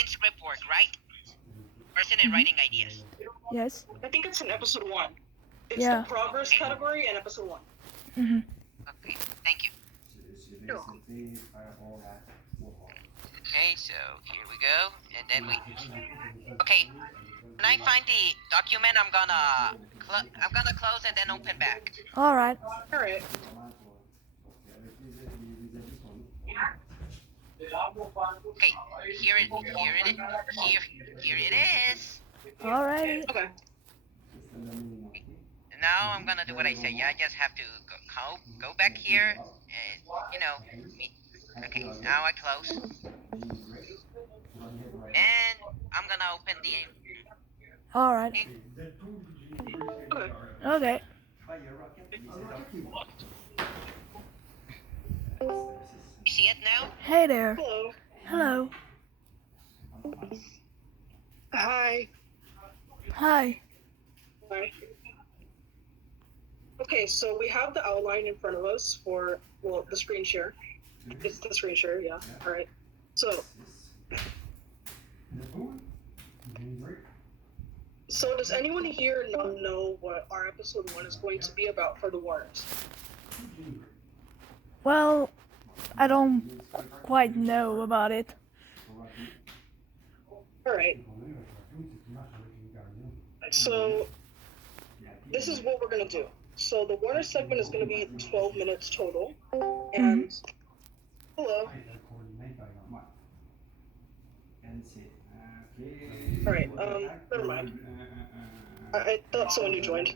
in script work, right? Person in writing ideas. Yes. I think it's in episode 1. It's Yeah. the progress category in episode 1. Mm-hmm. Okay, thank you. You're welcome. Okay, so here we go, and then we. Okay, when I find the document, I'm gonna close and then open back. All right. All right. Okay, here it is. All right. Okay. And now I'm gonna do what I say. Yeah, I just have to go back here, and okay, now I close, and I'm gonna open the. All right. Okay. Okay. You see it now? Hey there. Hello. Hello. Hi. Hi. Hi. Okay, so we have the outline in front of us for, well, the screen share. It's the screen share, yeah. All right. So does anyone here know what our episode 1 is going to be about for the Warners? Well, I don't quite know about it. All right. So this is what we're going to do. So the Warner segment is going to be 12 minutes total. And hello. All right. Never mind. I thought someone new joined.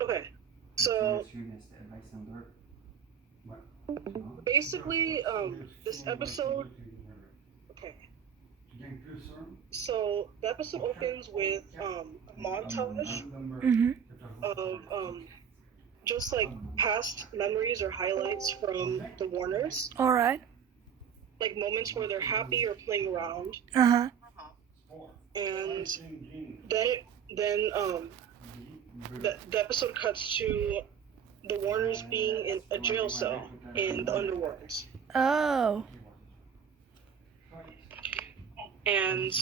Okay. So basically, this episode. Okay. So the episode opens with a montage Mm-hmm. of just like past memories or highlights from the Warners, All right. like moments where they're happy or playing around, Uh-huh. and then the episode cuts to the Warners being in a jail cell in the underworld, Oh. and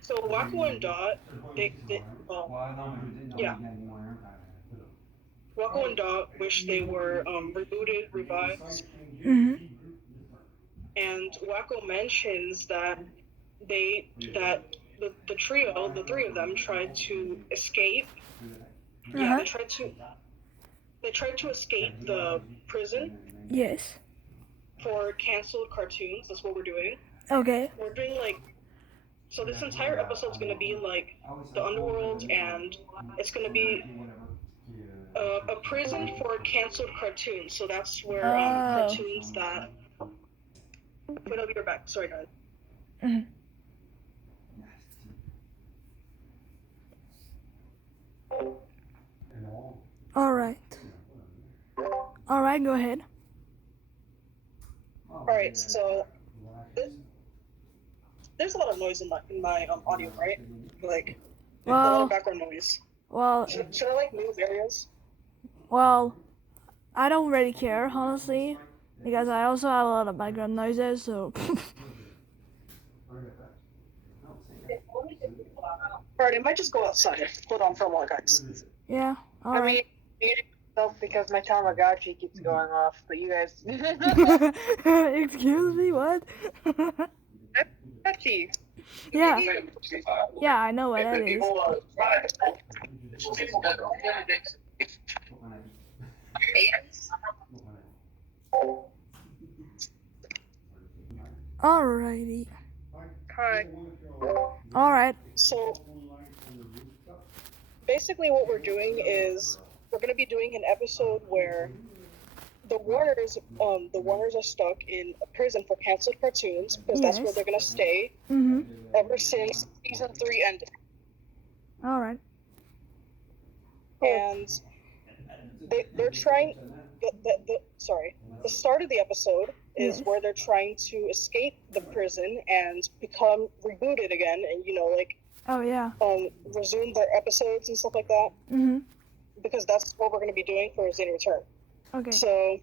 so Wacko and Dot, Wacko and Dot wish they were rebooted, revived, Mm-hmm. and Wacko mentions that the trio, the three of them, tried to escape. Yeah, Uh-huh. they tried to escape the prison Yes. for canceled cartoons. That's what we're doing. Okay. We're doing so this entire episode's gonna be like the underworld, and it's gonna be a prison for canceled cartoons. So that's where cartoons that. Wait, I'll be right back. Sorry, guys. Mm-hmm. All right. All right, go ahead. All right, so there's a lot of noise in my audio, right? Like a lot Well, of background noise. well, Should I like move areas? well, I don't really care, honestly, because I also have a lot of background noises, so. Alright, I might just go outside. Hold on for a moment, guys. Yeah, all I right. mean, muting myself because my Tamagotchi keeps going off, but you guys. Excuse me, what? Tamagotchi. Yeah. Yeah, I know what that is. Alrighty. Hi. Alright. So basically what we're doing is we're going to be doing an episode where the Warners are stuck in a prison for canceled cartoons, because that's where Yes. they're going to stay Mm-hmm. ever since season 3 ended. Alright. And they're trying the start of the episode is Yes. where they're trying to escape the prison and become rebooted again, and Oh, yeah. resume their episodes and stuff like that, Mm-hmm. because that's what we're going to be doing for Zany Return. Okay. So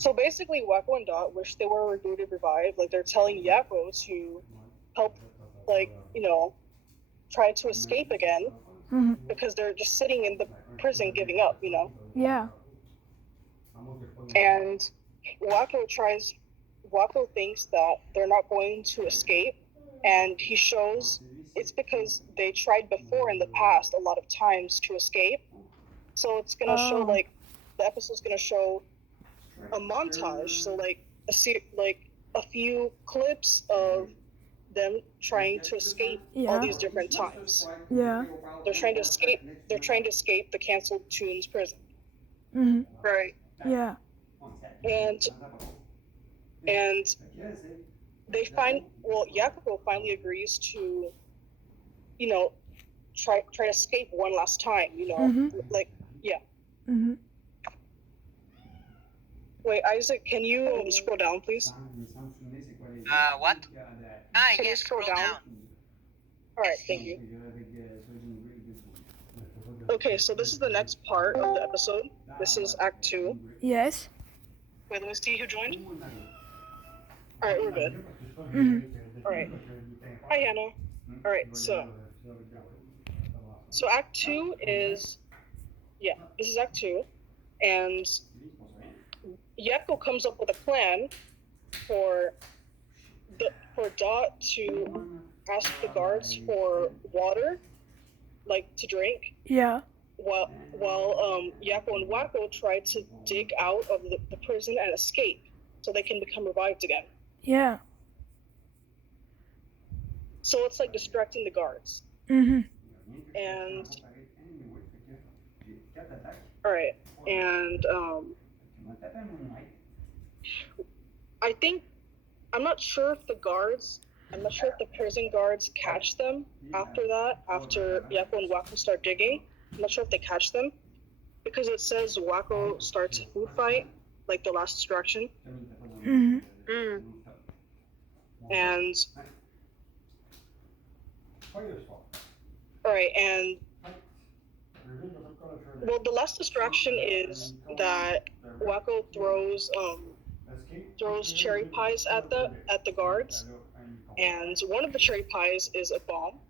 So basically, Wacko and Dot wish they were rebooted, revived. Like they're telling Yakko to help, like try to escape again because they're just sitting in the prison, giving up. Yeah. And Wacko thinks that they're not going to escape, and he shows it's because they tried before in the past a lot of times to escape. So it's gonna show the episode's gonna show a montage. So a few clips of them trying to escape all these different times. Yeah. They're trying to escape the canceled Toons prison. Right. Yeah. And they Yakuko finally agrees to, try to escape one last time, Wait, Isaac, can you scroll down, please? What? Can you scroll down? Alright, thank you. Okay, so this is the next part of the episode. This is Act 2. Yes. Wait, let me see who joined. Alright, we're good. Alright. Hi, Hannah. Alright, so Act 2 is... Yeah, this is Act 2. And Yakko comes up with a plan for Dot to ask the guards for water, like to drink. Yeah. While Yakko and Wacko try to dig out of the prison and escape, so they can become revived again. Yeah. So it's like distracting the guards. And all right, and I'm not sure if the prison guards catch them after that, after Yakko and Wacko start digging. I'm not sure if they catch them, because it says Wacko starts a food fight, like the last distraction. And alright, and the last distraction is that Wacko throws cherry pies at the guards, and one of the cherry pies is a bomb.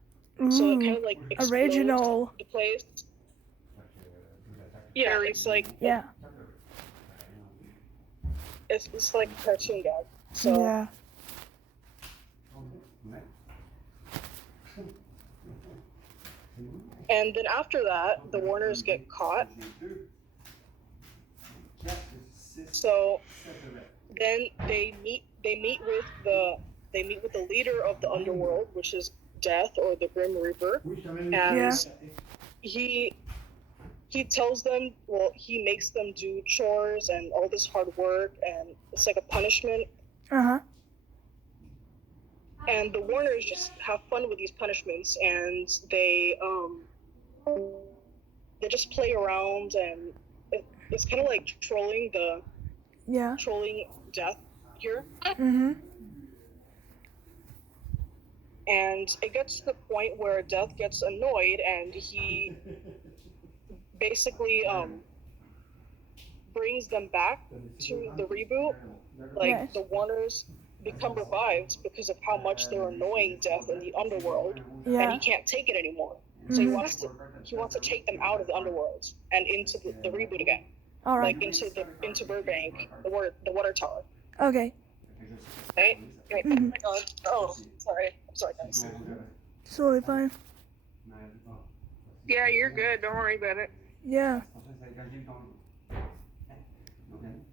So it kind of like explodes original. the place. Yeah, it's like it's like a cartoon gag. So yeah. And then after that, the Warners get caught. So then they meet with the leader of the underworld, which is Death, or the Grim Reaper, and he tells them, he makes them do chores and all this hard work, and it's like a punishment. And the Warners just have fun with these punishments, and they just play around, and it's kind of like trolling Death here. And it gets to the point where Death gets annoyed, and he basically brings them back to the reboot. Like, the Warners become revived because of how much they're annoying Death in the underworld, and he can't take it anymore. So he wants to take them out of the underworld and into the reboot again. All right. Like into Burbank, the water tower. Okay. Right? Oh, sorry. I'm sorry, guys. Totally fine. Yeah, you're good. Don't worry about it. Yeah.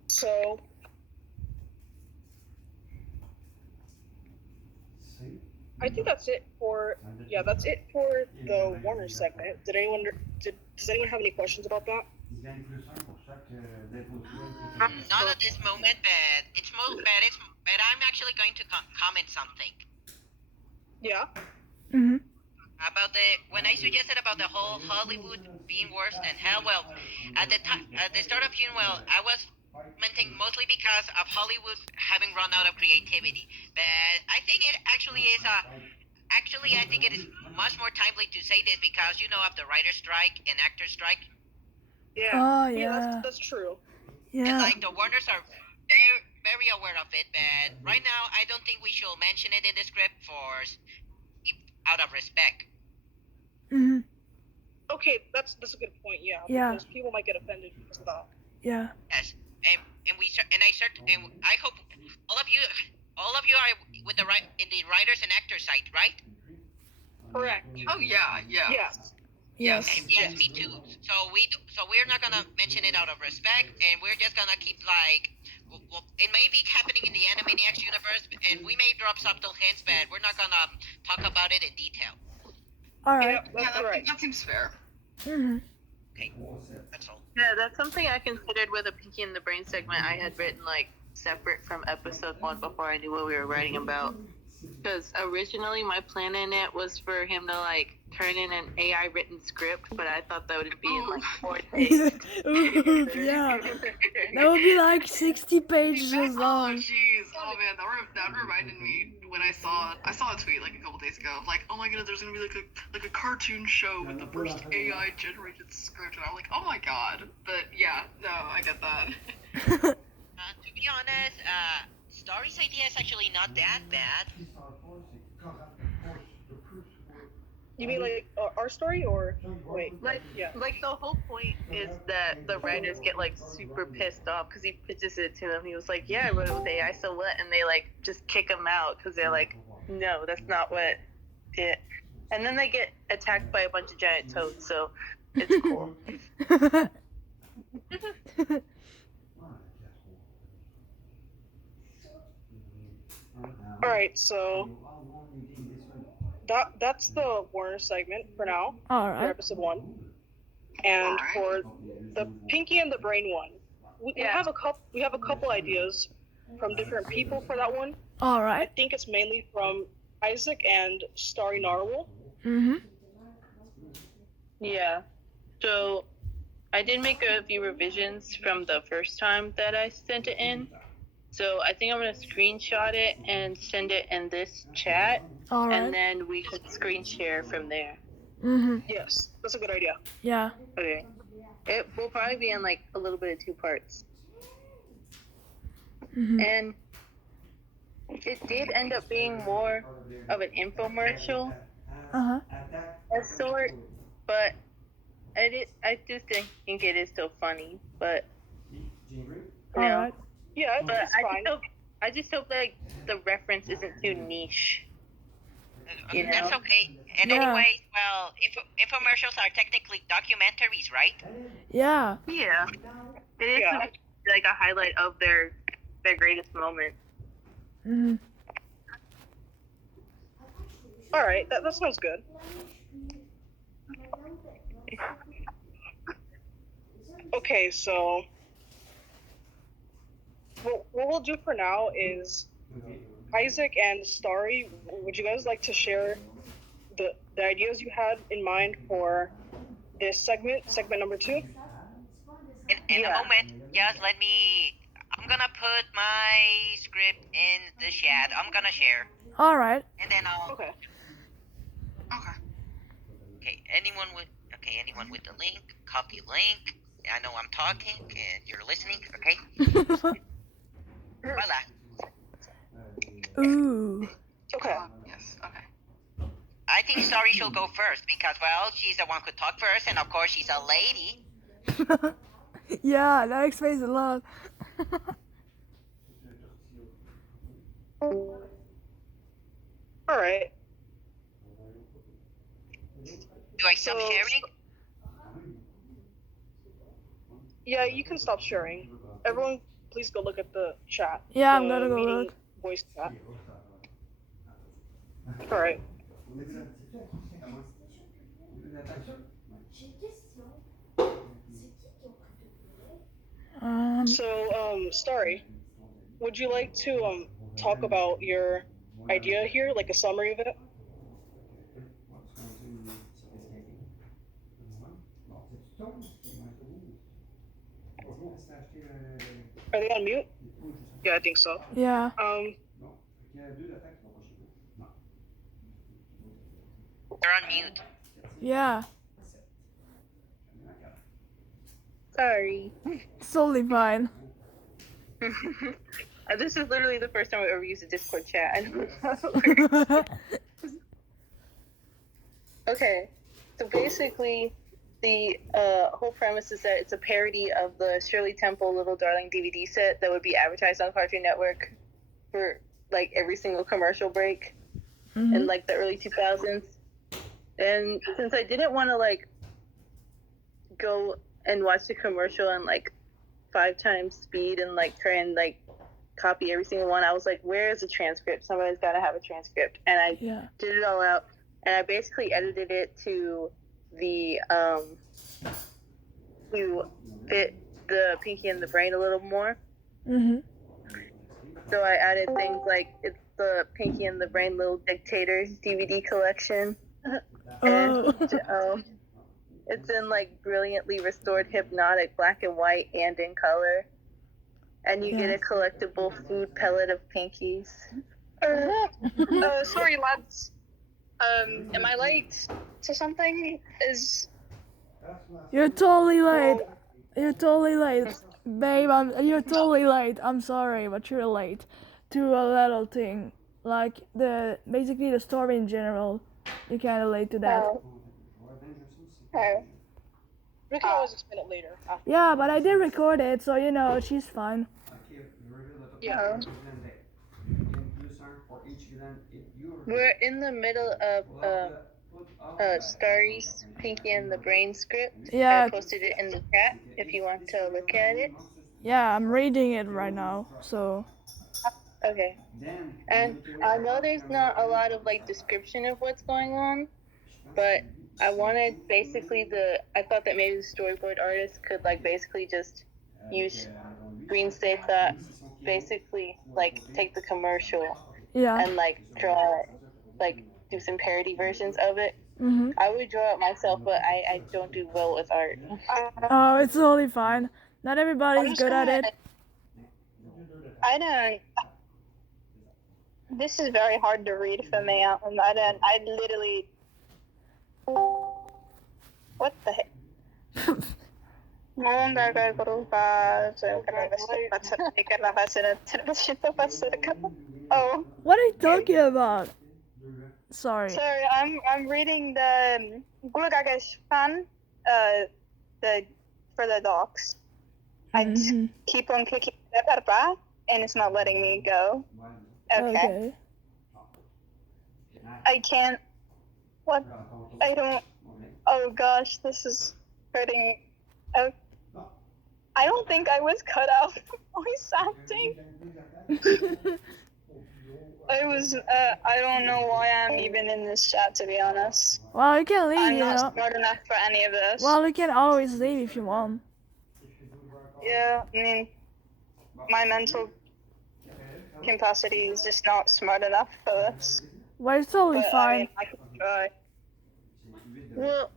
So I think that's it for the Warner segment. Does anyone have any questions about that? Not at this moment, but I'm actually going to comment something. Yeah. About when I suggested about the whole Hollywood being worse than hell. Well, at the start of June, I was commenting mostly because of Hollywood having run out of creativity. But I think it actually is I think it is much more timely to say this because of the writer's strike and actor's strike. Yeah. Oh, yeah. That's true. Yeah. And like the Warners are very aware of it, but right now I don't think we should mention it in the script out of respect. Mhm. Okay, that's a good point. Yeah, Yeah. because people might get offended because of that. Yeah. Yes, and I hope all of you are with the in the writers and actors side, right? Correct. Oh yeah, yeah. Yes. Yes. Yes, me too. So we're not gonna mention it out of respect, and we're just gonna keep like, well, it may be happening in the Animaniacs universe, and we may drop subtle hints, but we're not gonna talk about it in detail. All Yeah, right. that's That seems fair. Mhm. Okay, that's all. Yeah, that's something I considered with a Pinky in the Brain segment I had written like separate from episode 1 before I knew what we were writing about. Because originally my plan in it was for him to like turn in an AI written script, but I thought that would be in like 4 days. Ooh, yeah. That would be like 60 pages Oh long. jeez. Oh man, that reminded me when I saw a tweet like a couple days ago, like, oh my goodness, there's gonna be like a cartoon show with the first AI generated script, and I'm like, oh my god. But yeah, no, I get that. To be honest, Story's idea is actually not that bad. You mean like our story or wait? Like, Yeah. like the whole point is that the writers get like super pissed off because he pitches it to them. He was like, "Yeah, I wrote it with AI, so what?" And they like just kick him out because they're like, "No, that's not what it." And then they get attacked by a bunch of giant toads, so it's cool. All right, so that's the Warner segment for now. All For right. episode 1, and for the Pinky and the Brain one, we have a couple ideas from different people for that one. All I right. think it's mainly from Isaac and Starry Narwhal. Mhm. Yeah. So I did make a few revisions from the first time that I sent it in. So I think I'm gonna screenshot it and send it in this chat, All and right. then we can screen share from there. Mhm. Yes, that's a good idea. Yeah. Okay. It will probably be in like a little bit of 2 parts. Mhm. And it did end up being more of an infomercial Uh huh. of sort, but I do think it is still funny, but All know. right. Yeah, but it's fine. I just hope like the reference isn't too niche. You know? That's okay. And Yeah. anyways, well, infomercials are technically documentaries, right? Yeah. Yeah. It is Yeah. like a highlight of their greatest moment. Mhm. All right, that sounds good. Okay, so what we'll do for now is Isaac and Starry, would you guys like to share the ideas you had in mind for this segment number 2? In a moment, just let me. I'm gonna put my script in the chat. I'm gonna share, All right. and then I'll. Okay. Okay. Okay, anyone with the link, copy link. I know I'm talking and you're listening. Okay. Voila. Ooh. Okay. Yes. Okay. I think Story should go first because, well, she's the one who talked first, and of course she's a lady. Yeah, that explains a lot. All right. Do I stop So- sharing? Yeah, you can stop sharing. Everyone, please go look at the chat. Yeah, I'm the gonna go meeting look. Voice chat. All right. So, Starry, would you like to talk about your idea here, like a summary of it? Are they on mute? Yeah, I think so. Yeah. They're on mute. Yeah. Sorry. It's totally fine. This is literally the first time I ever used a Discord chat. I don't know how it works. Okay, so basically, the whole premise is that it's a parody of the Shirley Temple Little Darling DVD set that would be advertised on Cartoon Network for like every single commercial break in like the early 2000s. And since I didn't want to like go and watch the commercial in like 5 times speed and like try and like copy every single one, I was like, where is the transcript? Somebody's got to have a transcript. And I did it all out, and I basically edited it to the to fit the Pinky and the Brain a little more. So I added things like it's the Pinky and the Brain Little Dictators DVD collection. And it's in like brilliantly restored hypnotic black and white and in color. And you get a collectible food pellet of Pinkies. Sorry, lads. Am I late to something? You're totally late. You're totally late. Babe, you're totally late. I'm sorry, but you're late to a little thing. Like basically the story in general. You're kind of late to that. Oh. We can always explain it later. Yeah, but I did record it, so you know, she's fine. Yeah. We're in the middle of Starry's Pinky and the Brain script. Yeah. I posted it in the chat if you want to look at it. Yeah, I'm reading it right now, so. Okay. And I know there's not a lot of like description of what's going on, but I wanted basically I thought that maybe the storyboard artist could like basically just use Green State that basically like take the commercial and like draw it, like do some parody versions of it. I would draw it myself, but I don't do well with art. Oh, it's totally fine. Not everybody's good at it. I don't. This is very hard to read for me. I literally. What the heck? Oh. What are you talking about? Sorry. Sorry, I'm reading the Gulagagesh fan, for the docs. I just keep on clicking the and it's not letting me go. Okay. I can't. What? I don't. Oh gosh, this is hurting. Oh. I don't think I was cut out voice acting. I don't know why I'm even in this chat, to be honest. Well, you can leave, I'm you know. not smart enough for any of this. Well, you can always leave if you want. Yeah, I mean, my mental capacity is just not smart enough for this. Well, it's totally fine. I mean, I can try. Well,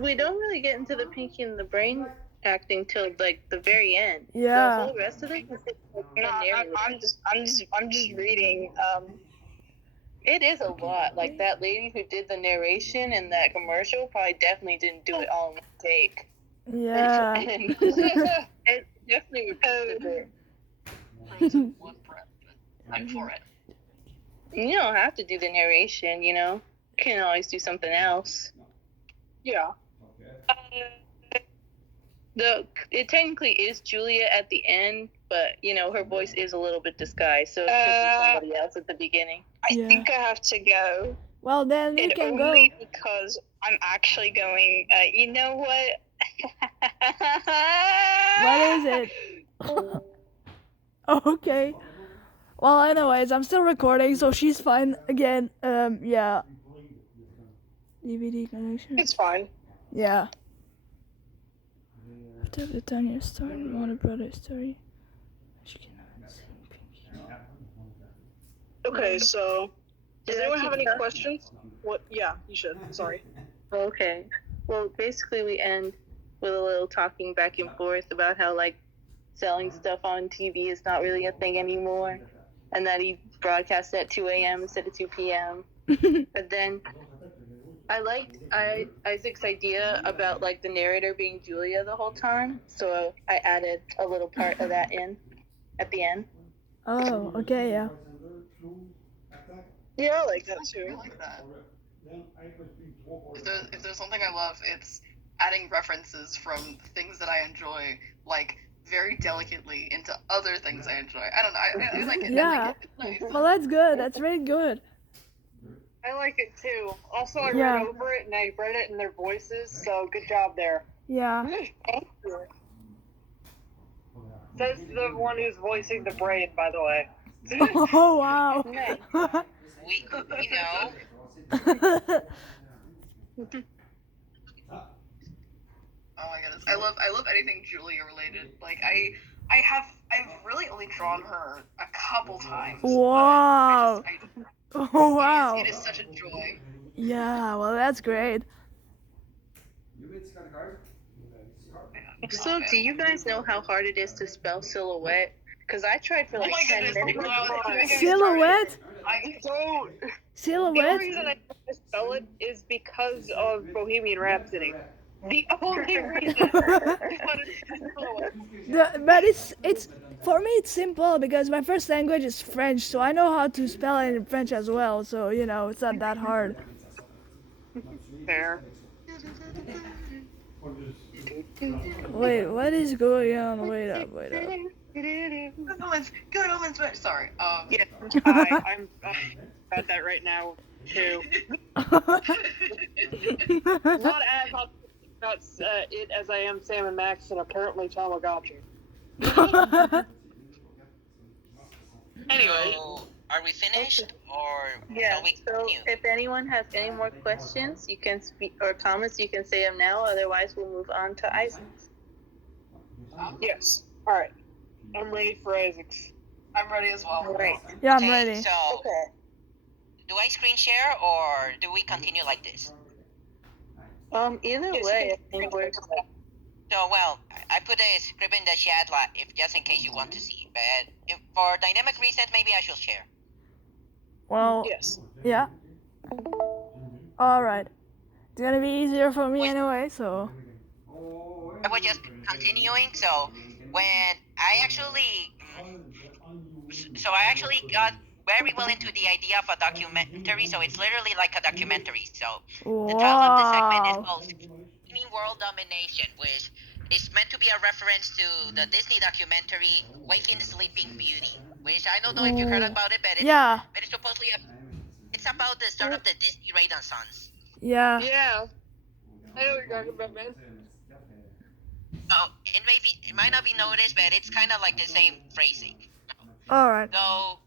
we don't really get into the Pinky and the Brain acting till like the very end. Yeah. The whole rest of it is No, I'm just reading. It is a lot. Like that lady who did the narration in that commercial probably definitely didn't do it all in one take. Yeah. And it definitely repeated it. One breath, but I'm for it. You don't have to do the narration, you know. You can always do something else. Yeah. It technically is Julia at the end, but you know her voice is a little bit disguised, so it could be somebody else at the beginning. I think I have to go. Well, then you And can go. only because I'm actually going. You know what? What is it? Okay. Well, anyways, I'm still recording, so she's fine. Again, yeah. DVD connection. It's fine. Yeah. After the Tanya story, Warner Brothers story. She cannot see Pinky. Okay, so does anyone have any questions? What? Yeah, you should. Sorry. Okay. Well, basically we end with a little talking back and forth about how like selling stuff on TV is not really a thing anymore, and that he broadcasts at 2 a.m. instead of 2 p.m. But then I liked Isaac's idea about like the narrator being Julia the whole time, so I added a little part of that in. at the end. Oh, okay, yeah. Yeah, I like that I too. like that. If there's something I love, it's adding references from things that I enjoy, like very delicately into other things I enjoy. I don't know. I like it. I Yeah. like it. It's nice. Well, that's good. That's really good. I like it too. Also, I Yeah. read over it and I read it in their voices, so good job there. Yeah. Thank you. Says the one who's voicing the brain, by the way. Oh, wow. Nice. We know. Oh my goodness, I love anything Julia related. Like I've really only drawn her a couple times. but Wow. Oh, wow. It is such a joy. Yeah, well, that's great. So, do you guys know how hard it is to spell silhouette? Because I tried for like Oh my 10 goodness, minutes. no, Silhouette? I Don't. The Silhouette? only reason I have to spell it is because of Bohemian Rhapsody. The only reason. But it's for me it's simple because my first language is French, so I know how to spell it in French as well. So you know it's not that hard. Fair. Wait, what is going on? Wait up. Good omens, but sorry. Yeah, I'm about that right now too. Not as much about it as I am Sam and Max and apparently Tamagotchi. Anyway. So, are we finished, or Yeah, shall we so continue? if anyone has any more questions, you can speak, or comments, you can say them now. Otherwise, we'll move on to Isaac's. Yes. All right. I'm ready for Isaac's. I'm ready as well. All right. Yeah, I'm Okay, ready. So, Okay. do I screen share or do we continue like this? Either way, I think we're good. So, well, I put a script in the chat, if just in case you want to see. But if, for dynamic reasons, maybe I should share. Well, Yes. yeah. All right. It's gonna be easier for me anyway. So. I was just continuing. So, when I actually, I actually got very well into the idea of a documentary. So it's literally like a documentary. So the title of the segment is Wow. called "Screaming World Domination," which is meant to be a reference to the Disney documentary "Waking Sleeping Beauty," which I don't know if you heard about it, but Yeah. it's supposedly it's about the start of the Disney Renaissance. Yeah. Yeah. I know what you're talking about, man. So it might not be noticed, but it's kind of like the same phrasing. All right. So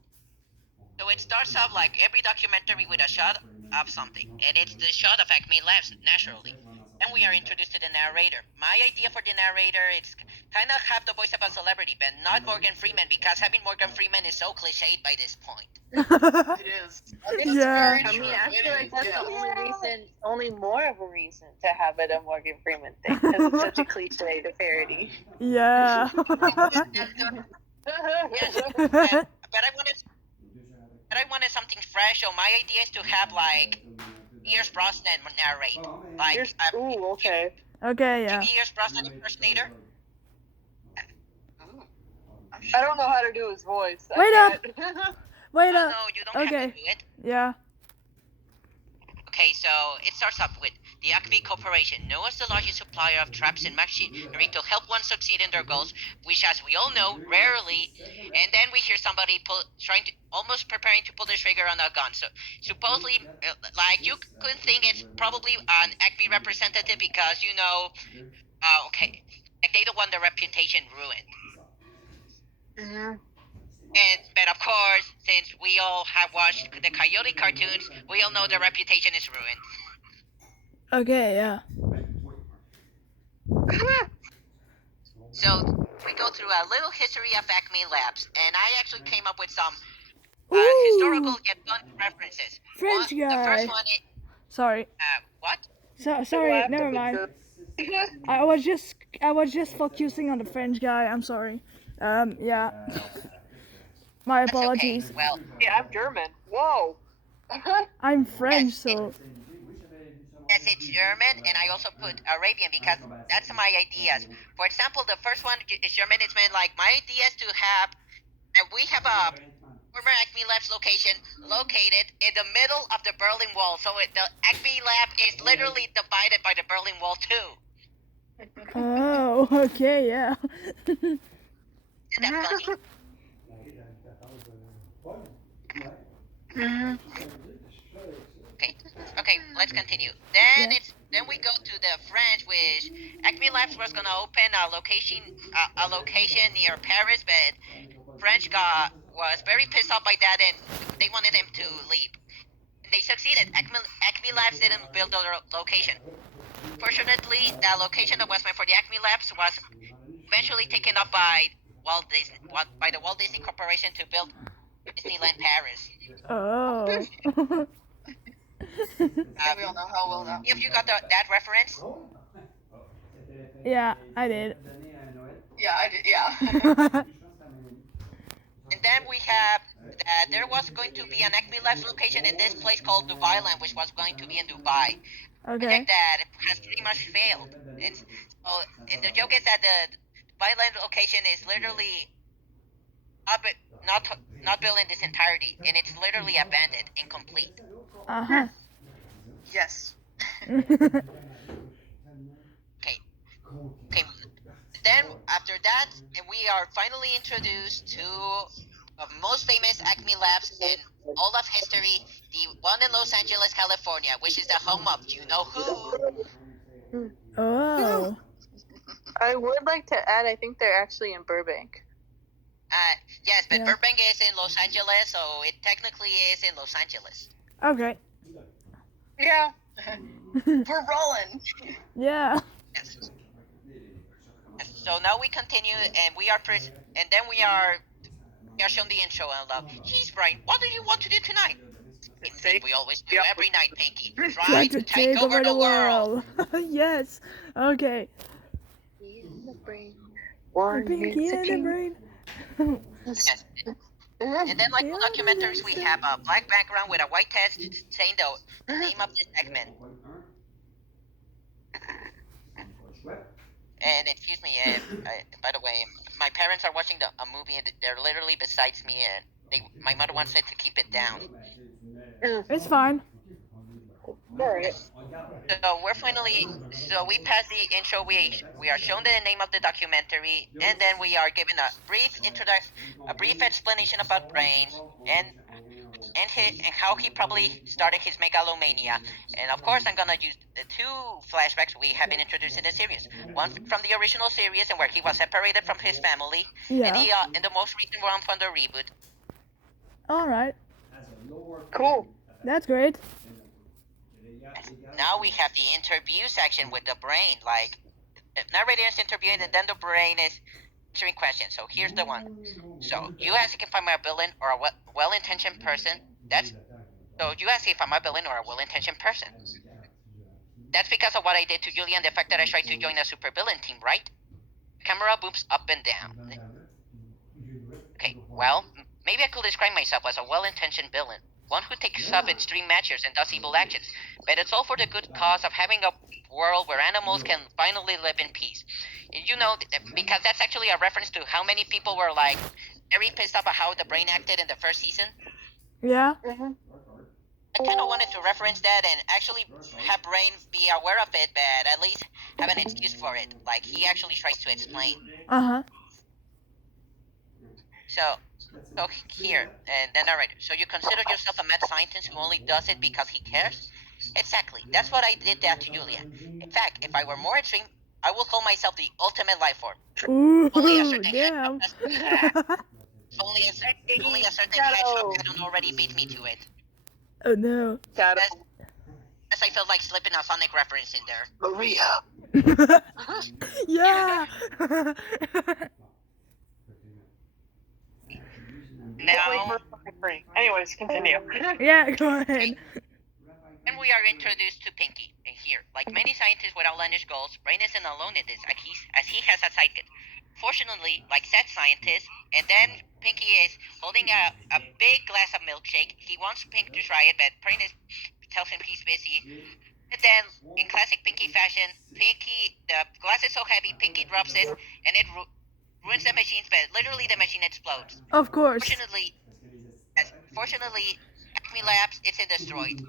it starts off like every documentary with a shot of something, and it's the shot of Acme Labs, naturally. Then we are introduced to the narrator. My idea for the narrator is kind of have the voice of a celebrity, but not Morgan Freeman, because having Morgan Freeman is so cliched by this point. It is. Yeah. I mean, I feel like that's the only reason, only more of a reason to have it a Morgan Freeman thing, because it's such a cliche to parody. Yeah. Yes, but I wanted something fresh. So my idea is to have like Pierce Brosnan narrate, like Ooh, okay. Okay. Yeah. Pierce Brosnan impersonator. I don't know how to do his voice. Wait I up. can't. Wait No, up. you don't have Okay. to do it. Yeah. Okay, so it starts up with the Acme Corporation, known as the largest supplier of traps and machinery to help one succeed in their goals, which, as we all know, rarely. And then we hear somebody almost preparing to pull the trigger on a gun. So supposedly, like you could think it's probably an Acme representative because okay, like they don't want their reputation ruined. But of course, since we all have watched the Coyote cartoons, we all know their reputation is ruined. Okay. Yeah. So we go through a little history of Acme Labs, and I actually came up with some Ooh. historical yet fun references. French The guy. first one is Sorry. what? Sorry. Never mind. I was just focusing on the French guy. I'm sorry. Yeah. My That's okay. apologies. Well, Yeah, I'm German. Whoa. I'm French, so. yes, it's German, and I also put Arabian because that's my ideas. For example, the first one is German. It's meant like my idea is to have And we have a former Acme Labs location located in the middle of the Berlin Wall. So the Acme Lab is literally divided by the Berlin Wall too. Oh, okay, yeah. Isn't that funny? Okay, let's continue. Then Yeah. then we go to the French, which Acme Labs was gonna open a location near Paris, but French was very pissed off by that, and they wanted him to leave. And they succeeded. Acme Labs didn't build the location. Fortunately, the location that was meant for the Acme Labs was eventually taken up by the Walt Disney Corporation to build Disneyland Paris. Oh. We all know how well that. If you got that reference, Yeah, I did. Yeah, I did. Yeah. and then we have that there was going to be an Acme Labs location in this place called Dubai Land, which was going to be in Dubai. Okay. Project that has pretty much failed. And the joke is that the Dubai Land location is literally not built in its entirety, and it's literally abandoned, incomplete. Uh-huh. Yes. Okay. Then after that, we are finally introduced to the most famous Acme Labs in all of history, the one in Los Angeles, California, which is the home of you know who. Oh. I would like to add, I think they're actually in Burbank. Yes, but Yeah. Burbank is in Los Angeles, so it technically is in Los Angeles. Okay. Yeah. We're rolling. Yeah. Yes. So now we continue, and we are and then we are shown the intro and love. Jeez, Brian, what do you want to do tonight? It's thing we always do every night, Pinky. Try Like to take over the world. Yes. Okay. In the brain. One Pinky in the brain. Yes. And then, like all documentaries, we have a black background with a white text saying the name of the segment. And excuse me, by the way, my parents are watching a movie, and they're literally besides me, and my mother wants said to keep it down. It's fine. Alright. So we pass the intro. We are shown the name of the documentary, and then we are given a brief explanation about Brain and how he probably started his megalomania. And of course, I'm gonna use the two flashbacks we have been introduced in the series. One from the original series, and where he was separated from his family, Yeah. and the most recent one from the reboot. All right. Cool. That's great. Now we have the interview section with the Brain, like the narrator is interviewing, and then the Brain is answering questions. So here's the one. So you ask if I'm a villain or a well-intentioned person. So you ask if I'm a villain or a well-intentioned person. That's because of what I did to Julia and the fact that I tried to join a supervillain team, right? Camera booms up and down. Okay, well, maybe I could describe myself as a well-intentioned villain. One who takes up extreme measures and does evil actions. But it's all for the good cause of having a world where animals can finally live in peace. You know, because that's actually a reference to how many people were, like, very pissed off at how the Brain acted in the first season. Yeah. I kind of wanted to reference that and actually have Brain be aware of it, but at least have an excuse for it. Like, he actually tries to explain. Uh-huh. So here, and then narrator. So you consider yourself a mad scientist who only does it because he cares? Exactly. That's what I did that to Julia. In fact, if I were more extreme, I would call myself the ultimate life form. Ooh, Only a certain damn. only a certain hedgehog hadn't already beat me to it. Oh no. Shadow. As I felt like slipping a Sonic reference in there. Maria. Yeah. Now, Anyways, continue. Yeah, go ahead. and we are introduced to Pinky here. Like many scientists with outlandish goals, Brain isn't alone in this, as he has a sidekick. Fortunately, like said scientist, and then Pinky is holding a big glass of milkshake. He wants Pink to try it, but Brain tells him he's busy. And then, in classic Pinky fashion, the glass is so heavy, Pinky drops it, and it ruins the machines, but literally the machine explodes. Of course. Fortunately, Acme Labs isn't destroyed.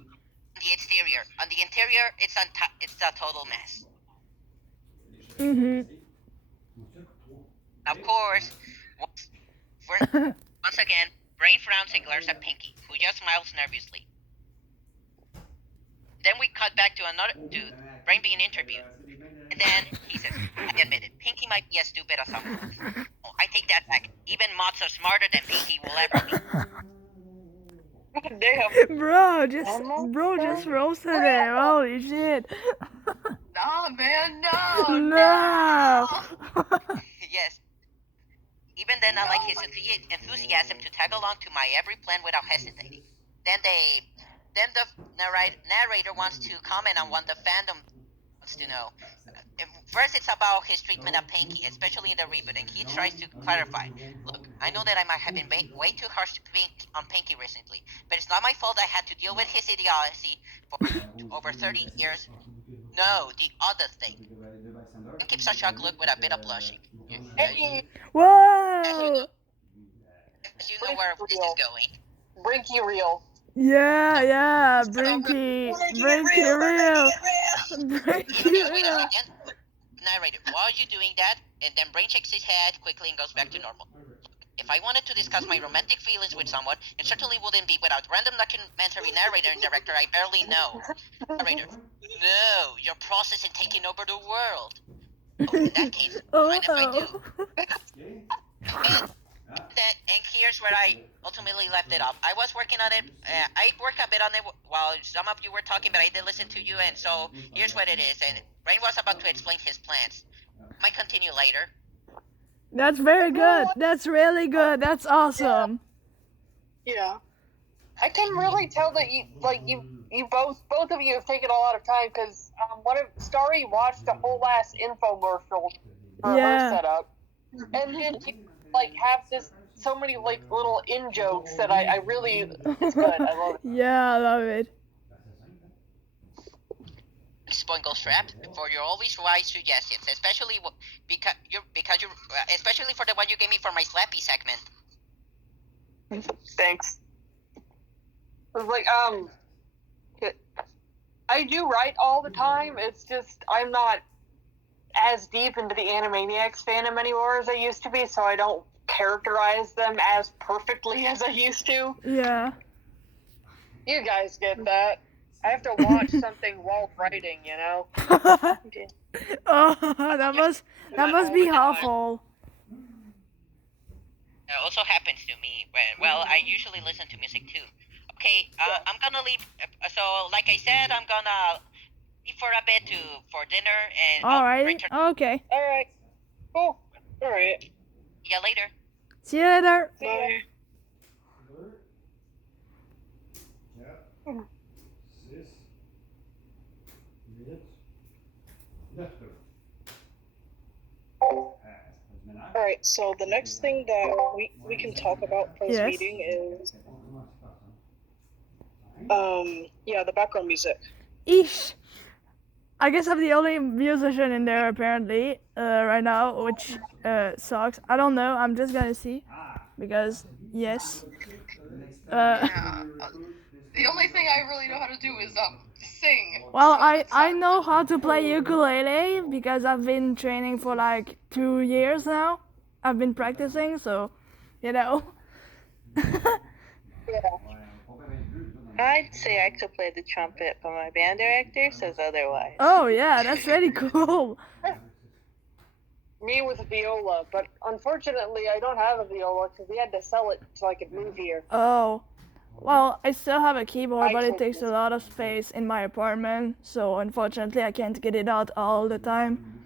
The exterior. On the interior, it's a total mess. Of course, once again, Brain frowns and glares at Pinky, who just smiles nervously. Then we cut back to another dude, Brain being interviewed. And then he says, I admit it, Pinky might be as stupid as someone. Oh, I take that back. Even mods are smarter than Pinky will ever be. Damn. Bro just roasted it. Holy shit. Nah, man, no. No. Yes. Even then, I like his enthusiasm to tag along to my every plan without hesitating. Then the narrator wants to comment on what the fandom wants to know. First, it's about his treatment of Pinky, especially in the reboot, and he tries to clarify. Look, I know that I might have been way too harsh on Pinky recently, but it's not my fault I had to deal with his idiocy for over 30 years. No, the other thing. He keeps a shocked look with a bit of blushing. Whoa. As you know where this is going. Brinky real. Yeah, Brinky real. Narrator, why are you doing that? And then Brain shakes his head quickly and goes back to normal. If I wanted to discuss my romantic feelings with someone, it certainly wouldn't be without random documentary narrator and director I barely know. Narrator, no, your process in taking over the world. Oh, in that case, mind if I do? And here's where I ultimately left it off. I was working on it. I worked a bit on it while some of you were talking, but I did listen to you, and so here's what it is. And Rain was about to explain his plans. Might continue later. That's very good. That's really good. That's awesome. Yeah. I can really tell that you both of you have taken a lot of time because Starry watched the whole last infomercial for her setup, and then you have this so many little in jokes that I really it's good. I love it. Yeah, I love it. Spoinkle strapped for your always wise suggestions, especially especially for the one you gave me for my Slappy segment. Thanks. I do write all the time. It's just I'm not as deep into the Animaniacs fandom anymore as I used to be, so I don't characterize them as perfectly as I used to. Yeah. You guys get that. I have to watch something while writing, you know? Oh, that must be awful. It also happens to me. Well, I usually listen to music too. Okay, I'm gonna leave. So, like I said, I'm gonna leave for a bit for dinner, and Alright. Okay. Alright. Cool. Alright. See ya later. See you later. Bye. Alright, so the next thing that we can talk about for this meeting is the background music. Eesh. I guess I'm the only musician in there apparently right now, which sucks. I don't know. I'm just gonna see because yes. The only thing I really know how to do is sing. Well, I know how to play ukulele because I've been training for 2 years now. I've been practicing, so you know. I'd say I could play the trumpet, but my band director says otherwise. Oh yeah, that's really cool. Me with a viola, but unfortunately I don't have a viola because we had to sell it so I could move here. Oh. Well, I still have a keyboard, but it takes a lot of space in my apartment, so unfortunately I can't get it out all the time.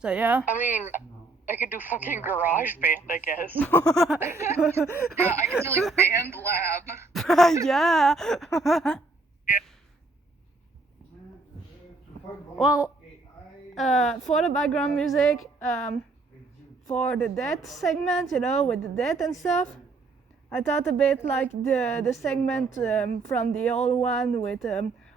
So yeah. I mean, I could do fucking garage band, I guess. Yeah, I could do band lab. Yeah. Well, for the background music, for the death segment, with the death and stuff, I thought a bit like the segment from the old one with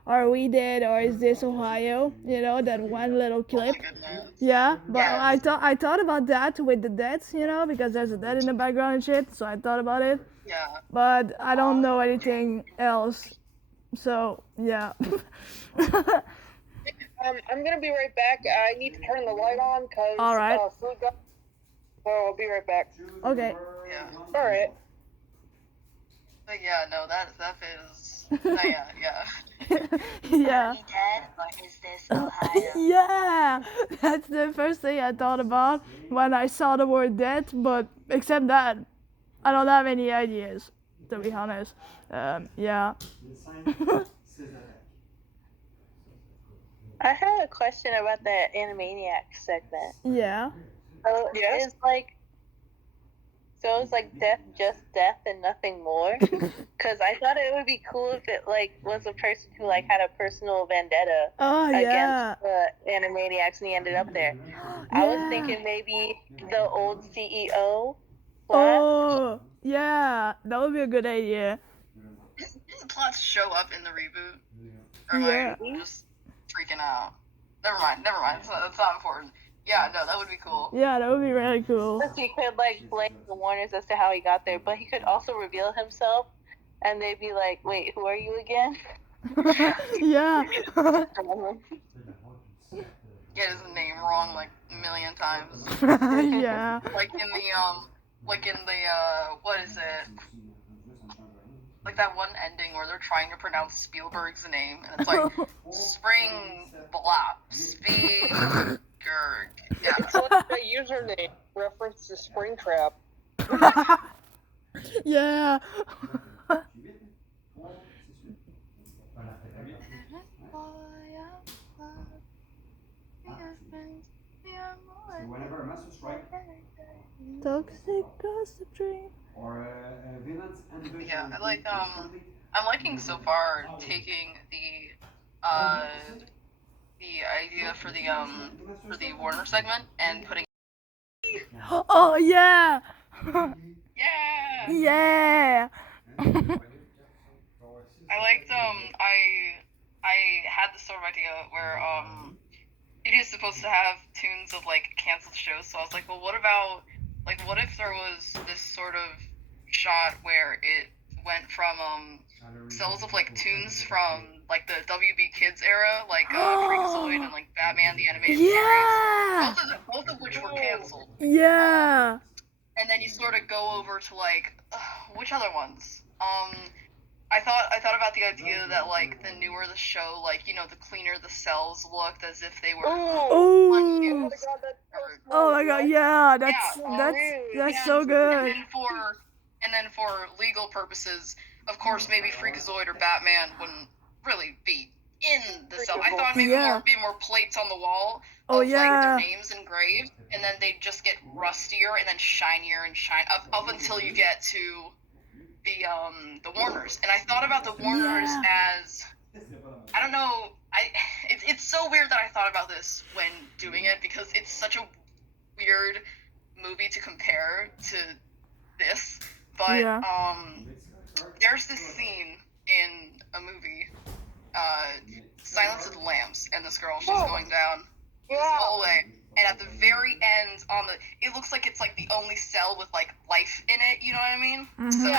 "Are we dead or is this Ohio?" You know, that one little Oh my clip. goodness. Yeah, but Yes. I thought about that with the deaths, you know, because there's a dead in the background and shit. So I thought about it, Yeah. but I don't know anything else. So yeah. I'm gonna be right back. I need to turn the light on because All right. food got. So I'll be right back. Okay. Yeah. All right. But yeah, no, that is. Yeah. Yeah. Are we dead or is this Ohio? Yeah, that's the first thing I thought about when I saw the word dead. But except that, I don't have any ideas, to be honest. Yeah. I had a question about that Animaniac segment. Yeah. So Yes? it's like death, just death, and nothing more. Because I thought it would be cool if it like was a person who like had a personal vendetta Oh yeah. against the Animaniacs, and he ended up there. I was Yeah. thinking maybe the old CEO. Oh yeah, that would be a good idea. Didn't plots show up in the reboot? Or Yeah. am I just freaking out? Never mind. It's not important. Yeah, no, that would be cool. Yeah, that would be really cool. Because he could like blame the Warners as to how he got there, but he could also reveal himself, and they'd be like, "Wait, who are you again?" Yeah. Get his name wrong like a million times. Yeah. Like in the what is it? Like that one ending where they're trying to pronounce Spielberg's name, and it's like Spring Blop Spielberg. Yeah. So like the username reference to Springtrap. Yeah. Toxic gossip dream. Yeah, I'm liking so far taking the idea for the Warner segment and putting. Oh yeah. Yeah. Yeah. I liked I had this sort of idea where it is supposed to have tunes of like canceled shows, so I was like, well, what if there was this sort of shot where it went from cells of like tunes from like the WB Kids era, like Freakazoid and like Batman the Animated Yeah. Series, both of which were canceled. Yeah. And then you sort of go over to like which other ones? I thought about the idea that like the newer the show, like, you know, the cleaner the cells looked, as if they were Oh. unused. Oh my god, yeah, that's Yeah, so good. And then for legal purposes, of course, maybe Freakazoid or Batman wouldn't really be in the cell. I thought maybe be more plates on the wall of like their names engraved, and then they'd just get rustier and then shinier and up until you get to the Warners. And I thought about the Warners as, I don't know, it's so weird that I thought about this when doing it, because it's such a weird movie to compare to this, but there's this scene in a movie, Silence of the Lambs, and this girl, she's going down this hallway, and at the very end, it looks like it's like the only cell with like life in it, you know what I mean? Mm-hmm. So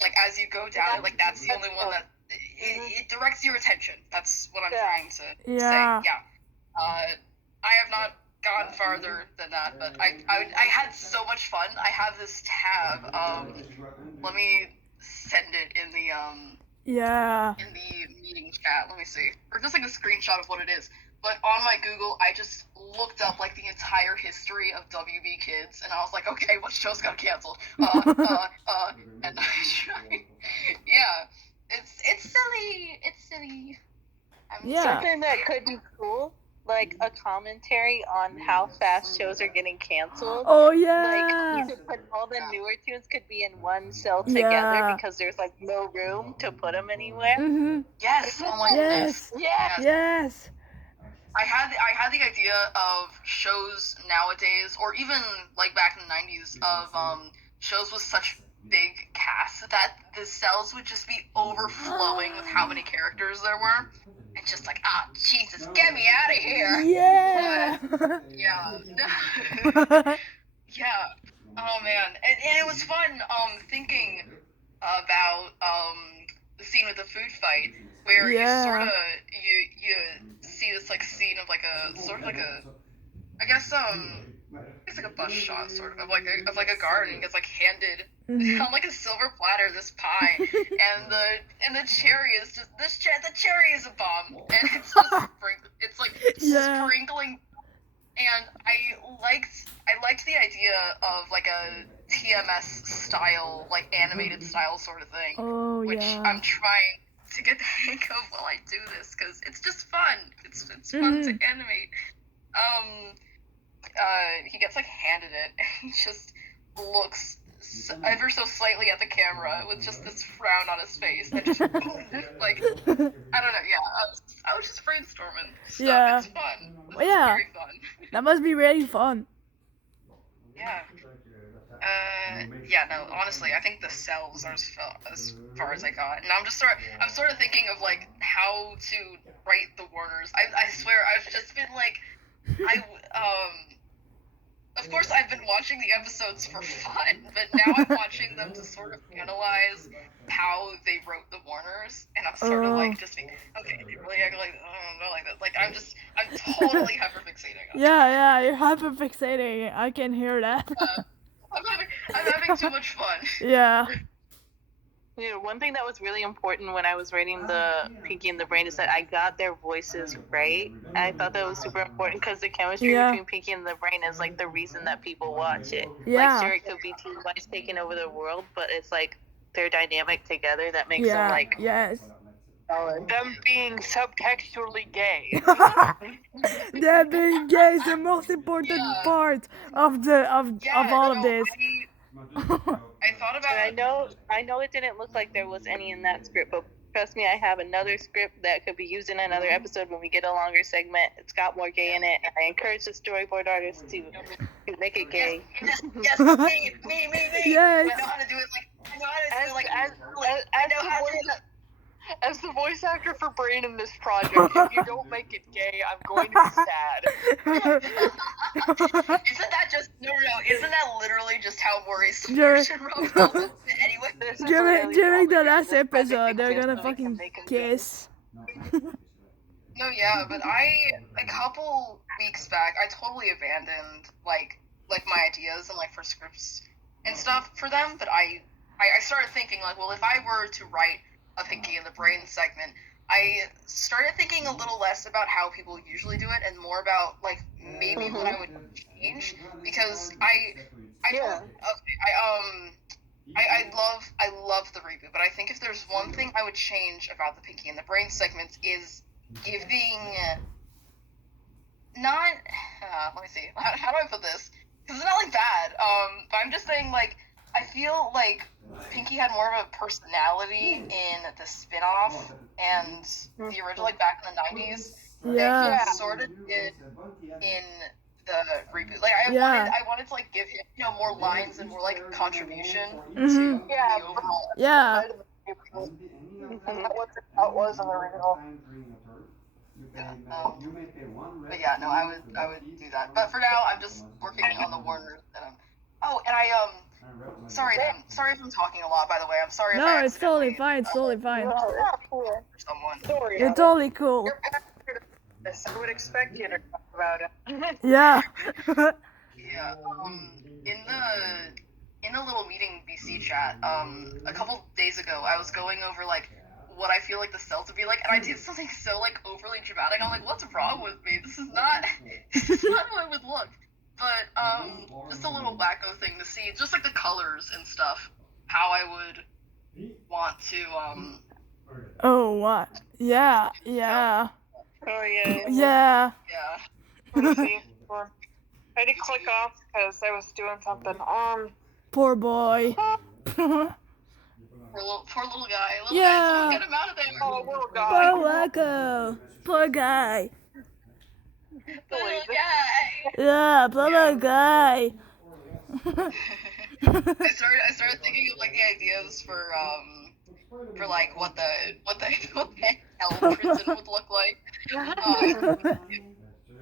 like as you go down, like that's the only one that it directs your attention. That's what I'm trying to say. Yeah. I have not gone farther than that, but I had so much fun. I have this tab. Let me send it in the meeting chat. Let me see, or just like a screenshot of what it is. But on my Google, I just looked up like the entire history of WB Kids, and I was like, okay, what shows got canceled? And yeah, it's silly. It's silly. Something that could be cool, like a commentary on how fast shows are getting canceled. Oh yeah. Like you could put all the newer tunes could be in one cell together because there's like no room to put them anywhere. Mm-hmm. Yes. Oh my goodness. Yes. I had the idea of shows nowadays, or even like back in the 90s, of shows with such big cast that the cells would just be overflowing with how many characters there were, and just like, ah, Jesus, get me out of here. Yeah. Yeah. Yeah. Oh man, and it was fun. Thinking about the scene with the food fight, where you sort of you see this like scene of like a sort of like a I guess it's like a bus shot sort of like a garden gets like handed on like a silver platter this pie, and the cherry is just the cherry is a bomb, and it's just it's like sprinkling. And I liked the idea of like a TMS style, like animated style sort of thing, which I'm trying to get the hang of while I do this, because it's just fun. It's fun to animate. He gets like handed it, and he just looks ever so slightly at the camera with just this frown on his face, and just like I don't know. Yeah, I was just brainstorming stuff. Yeah. It's fun. It's very fun. That must be really fun. Yeah. Yeah. No. Honestly, I think the cells are as far as I got, and I'm sort of thinking of like how to write the Warners. I swear I've just been like Of course, I've been watching the episodes for fun, but now I'm watching them to sort of analyze how they wrote the Warners, and I'm sort of like just okay, they really act like like that. Like I'm totally hyperfixating on it. Yeah, you're hyperfixating. I can hear that. I'm having too much fun. Yeah. Yeah, one thing that was really important when I was writing the Pinky and the Brain is that I got their voices right. I thought that was super important because the chemistry between Pinky and the Brain is like the reason that people watch it. Yeah. Like, sure, it could be two guys taking over the world, but it's like their dynamic together that makes them like them being subtextually gay. Them being gay is the most important part of all of this. I thought about it. I know it didn't look like there was any in that script, but trust me, I have another script that could be used in another episode when we get a longer segment. It's got more gay in it, and I encourage the storyboard artists to make it gay. Yes, me. Yes. I know how to do it As the voice actor for Brain in this project, if you don't make it gay, I'm going to be sad. Isn't that literally just how Maury's solution wrote it anyway? During the last episode, they're gonna fucking kiss. No, yeah, but a couple weeks back, I totally abandoned like my ideas and like for scripts and stuff for them, but I started thinking like, well, if I were to write a Pinky and the Brain segment, I started thinking a little less about how people usually do it and more about like maybe what I would change, because I love the reboot, but I think if there's one thing I would change about the Pinky and the Brain segments is giving not let me see, how do I put this, because it's not like bad, but I'm just saying like I feel like Pinky had more of a personality in the spin-off and the original, like back in the 90s. Yeah. That he sort of did in the reboot. Like I wanted to like give him, more lines and more like contribution to the overall. Yeah. How it was in the original. But yeah, no, I would do that. But for now, I'm just working on the Warners. Sorry if I'm talking a lot, by the way. I'm sorry. No, it's totally fine. It's totally fine. Someone. You're totally cool. I would expect you to talk about it. Yeah. Yeah. In the little meeting BC chat, a couple days ago, I was going over like what I feel like the cells would be like, and I did something so like overly dramatic. I'm like, what's wrong with me? This is not how it would look. But just a little wacko thing to see, just like the colors and stuff, how I would want to Oh, what? Yeah. Oh yeah. Yeah. Yeah. I had to click off because I was doing something. Poor boy. Poor little guy. Yeah. Get him out of there. Oh, little guy. Poor wacko. Poor guy. Little guy. Yeah, poor little guy. I started thinking of like the ideas for like what the hell prison would look like.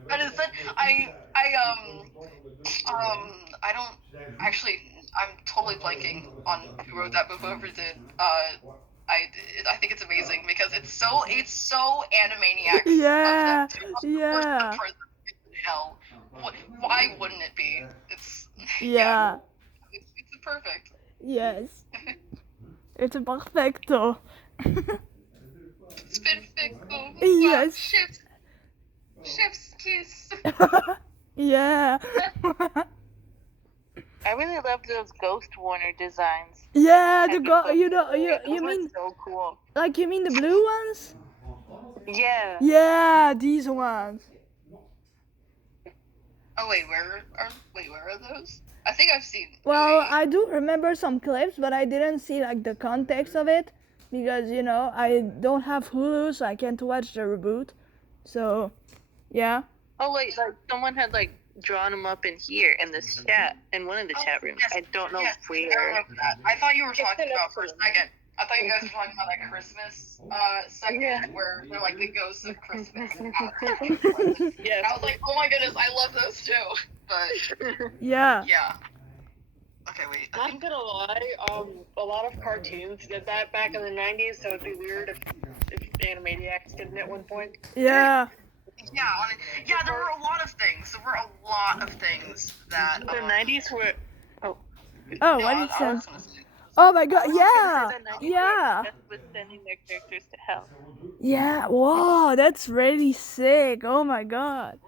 But instead, I don't actually. I'm totally blanking on who wrote that, but whoever did, I think it's amazing because it's so Animaniacs Yeah, of them to yeah, the prison in hell. Why wouldn't it be? It's yeah, it's perfect. yes. It's perfecto. It's perfecto. Yes. Chef's kiss. Yeah. I really love those Ghost Warner designs. Yeah, Type the of go book. you Those were mean so cool. like you mean the blue ones? Yeah. Yeah, these ones. Oh wait, where are those? I think I've seen. Well, I do remember some clips, but I didn't see like the context of it because I don't have Hulu, so I can't watch the reboot. So, yeah. Oh wait, like someone had like drawn them up in here in this chat in one of the chat rooms. Yes, I don't know yes, I where. remember that. I thought you were talking an about for a episode. second. I thought you guys were talking about that Christmas segment Yeah. where they're like the ghosts of Christmas. And Yes. I was like, oh my goodness, I love those too. But Yeah. yeah. Okay, wait. I Not think gonna lie, a lot of cartoons did that back in the 90s, so it'd be weird if Animaniacs didn't at one point. Yeah. there were a lot of things. There were a lot of things that The 90s were. Oh, no, what I did you say? was gonna say. Oh my god, I was yeah. gonna say the 90s Yeah. were obsessed with sending their characters to hell. Yeah. Whoa, that's really sick. Oh my god.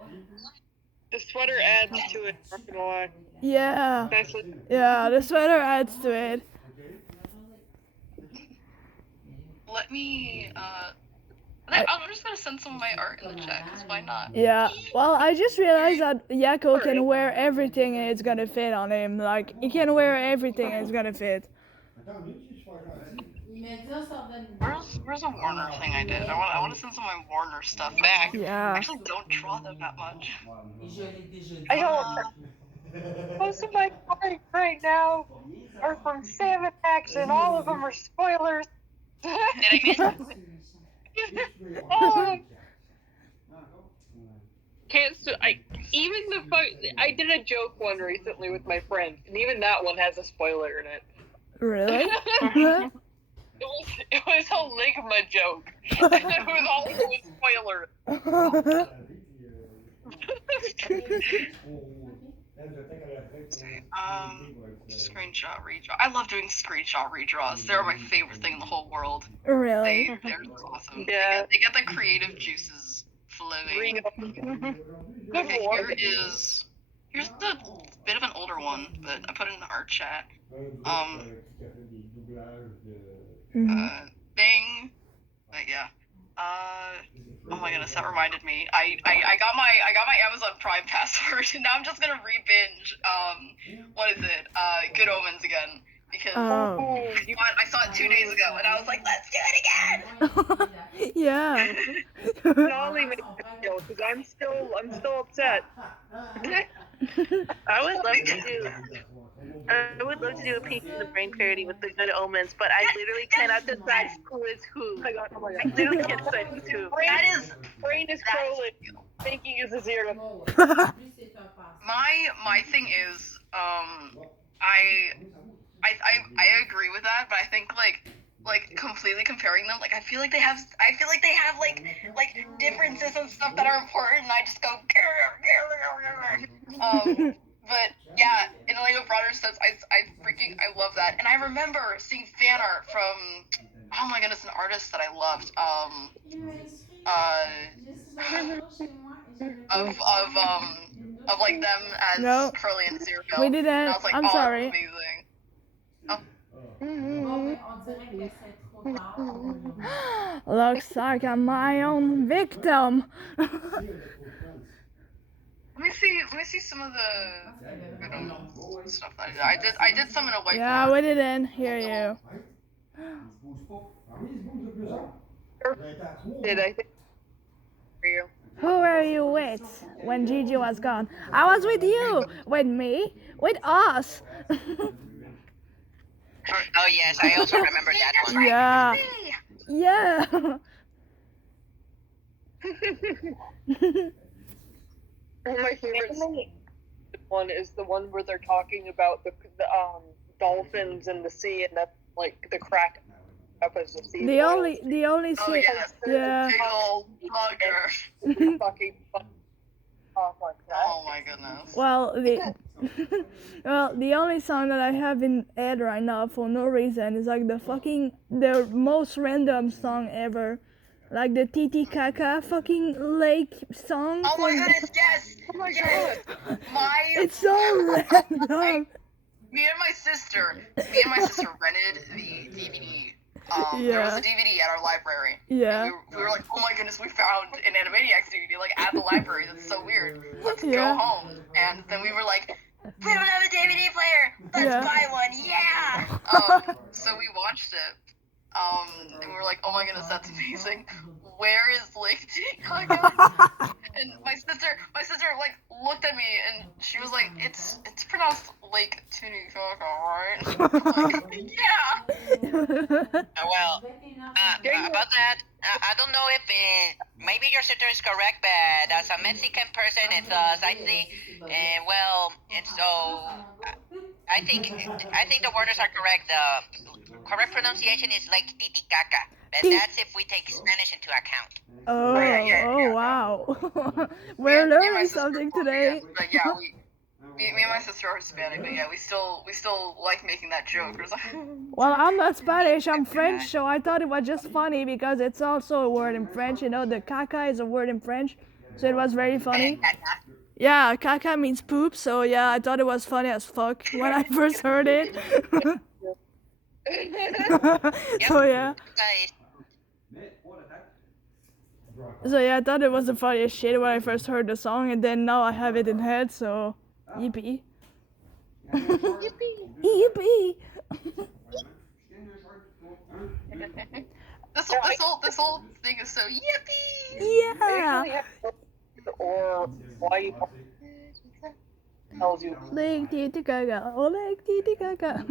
The sweater adds to it, not gonna lie. Yeah. Nicely. Yeah, the sweater adds to it. Let me. I'm just gonna send some of my art in the chat. 'Cause why not? Yeah. Well, I just realized that Yakko can wear everything and it's gonna fit on him. Like, he can wear everything and it's gonna fit. Where's a Warner thing I did? I want to send some of my Warner stuff back. Yeah. I actually don't draw them that much. I don't. Most of my art right now are from Salmon X, and all of them are spoilers. Did I miss? Oh, Even I did a joke one recently with my friend, and even that one has a spoiler in it. Really? It was a Ligma joke. It was also a spoiler. Screenshot redraw. I love doing screenshot redraws. They're my favorite thing in the whole world. Really? They're awesome. Yeah. They get the creative juices flowing. Okay, here's the bit of an older one, but I put it in the art chat. Bing. But yeah. Oh my goodness, that reminded me. I got my Amazon Prime password, and now I'm just gonna re-binge. What is it? Good Omens again, because I saw it 2 days ago, and I was like, let's do it again. Yeah. Nolly made a joke because I'm still upset. I would love to do a Pinky and the Brain parody with the Good Omens, but I literally cannot decide who is who. Oh my god. I literally can't decide who's who. Brain is Crowley. Thinking is a zero. My thing is, I agree with that, but I think like completely comparing them, like I feel like they have like differences and stuff that are important, and I just go but yeah, in like a broader sense, I love that, and I remember seeing fan art from, oh my goodness, an artist that I loved, of like them as No. Curly and Zero. We didn't. And I was like, I'm oh, sorry. that's amazing. Looks like I'm my own victim. Let me see some of the stuff that I did. I did some in a whiteboard. Yeah, we didn't hear you. Did I think for you? Who were you with when Gigi was gone? I was with you. With me. With us. Oh yes, I also remember that one. Yeah. Yeah. One of my favorites one is the one where they're talking about the dolphins in the sea, and that's like the crack up as the sea. the only Oh thing. yes. Yeah. Big old bugger. Fucking oh my god. Oh my goodness. Well, the only song that I have in head right now for no reason is like the most random song ever, like the Titicaca fucking lake song. Oh my from- goodness, yes! Oh my Yes! god. It's so random. Me and my sister rented the DVD. There was Yeah. a DVD at our library. Yeah. And we were like, oh my goodness, we found an Animaniacs DVD like at the library. That's so weird. Let's Yeah. go home. And then we were like, we don't have a DVD player. Let's Yeah. buy one. Yeah. So we watched it. And we were like, oh my goodness, that's amazing. Where is Lake Titicaca? And my sister like looked at me and she was like, it's pronounced Lake Titicaca, right? I'm like, yeah. Well, about that, I don't know if maybe your sister is correct, but as a Mexican person, it's I think, it's so. I think the words are correct. The correct pronunciation is Lake Titicaca, but that's if we take Spanish into account. Oh, Yeah. oh wow. We're Me and my learning sister something both, today. yeah, but yeah, me and my sister are Hispanic, but yeah, we still like making that joke. It was like, Well, I'm not Spanish, I'm French, so I thought it was just funny because it's also a word in French. You know, the caca is a word in French, so it was very funny. Yeah, caca means poop, so yeah, I thought it was funny as fuck when I first heard it. So yeah. Guys, So yeah, I thought it was the funniest shit when I first heard the song, and then now I have it in head, so yippee. Yippee! this whole thing is so yippee. Yeah! Or why you tells you Lake Titicaca, oh Lake Titicaca.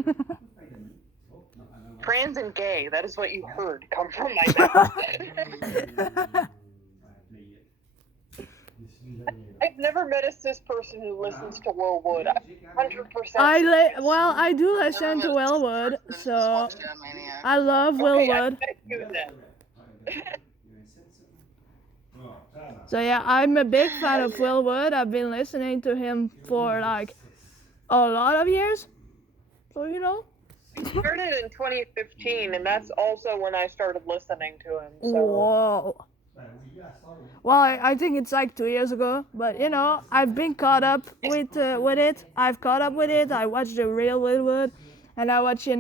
trans and gay. That is what you heard come from my mouth. I've never met a cis person who listens to Willwood. 100%. I do listen to Willwood, so I love Willwood. So yeah, I'm a big fan of Willwood. I've been listening to him for like a lot of years. So you know. I started in 2015, and that's also when I started listening to him. So. Whoa. Well, I think it's like 2 years ago, but you know, I've been caught up with it. I've caught up with it. I watched the real Willwood, and I watched the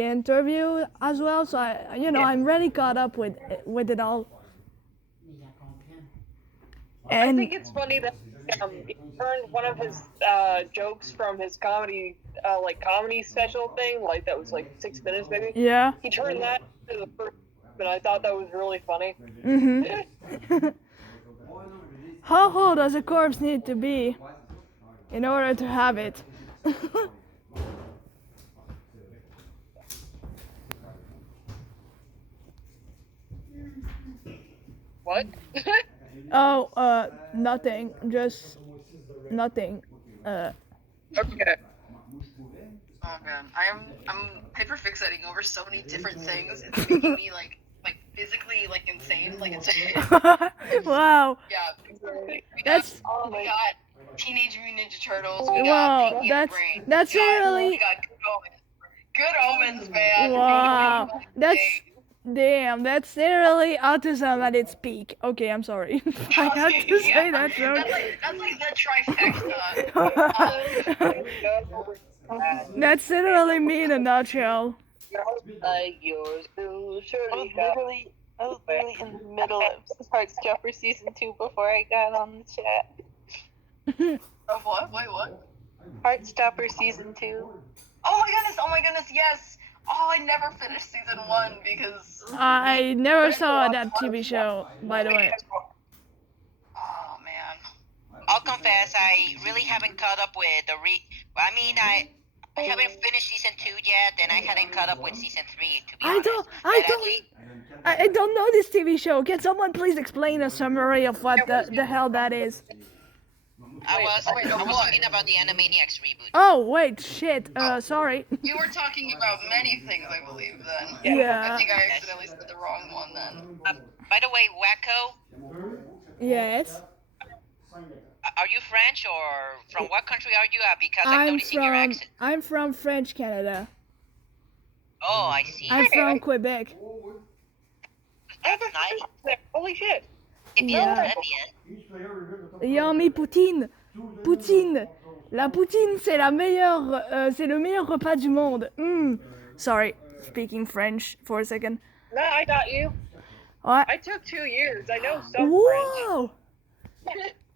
interview as well. So I'm really caught up with it all. I And think it's funny that he turned one of his jokes from his comedy special thing, like that was like 6 minutes maybe. yeah. He turned that into the first, and I thought that was really funny. How old does a corpse need to be in order to have it? What? Oh, nothing. Just nothing. Okay. Oh man, I'm hyperfixating over so many different things. It's making me like physically like insane. Like it's Wow. yeah. That's We got Teenage Mutant Ninja Turtles. We got wow. Pinky and the Brain. That's we really got Good Omens, man. wow. Damn. That's literally autism at its peak. Okay, I'm sorry. I had to say that joke. That's like the trifecta. That's literally me in a nutshell. Like yours, surely I was literally in the middle of Heartstopper season 2 before I got on the chat. Of what? Wait, what? Heartstopper season 2. Oh my goodness, yes! Oh, I never finished season 1 because... I never saw that TV show, by the way. Oh, man. I'll confess, I really haven't caught up with the I haven't finished season 2 yet, and I hadn't caught up with season 3, to be I honest. don't, But at least, I don't know this TV show. Can someone please explain a summary of what the hell that is? I was wait, no, talking about the Animaniacs reboot. Oh wait, shit. Sorry. You were talking about many things, I believe, then. Yeah. I think I accidentally said the wrong one then. By the way, Wacko, Yes. are you French or from what country are you at? Because I'm noticing your accent. I'm from French Canada. Oh, I see. I'm from Quebec. That's nice. Holy shit! Yeah. Bien. Yummy poutine. Poutine. La poutine, c'est la meilleure, c'est le meilleur repas du monde. Sorry, speaking French for a second. No, I got you. What? I took 2 years. I know some Whoa!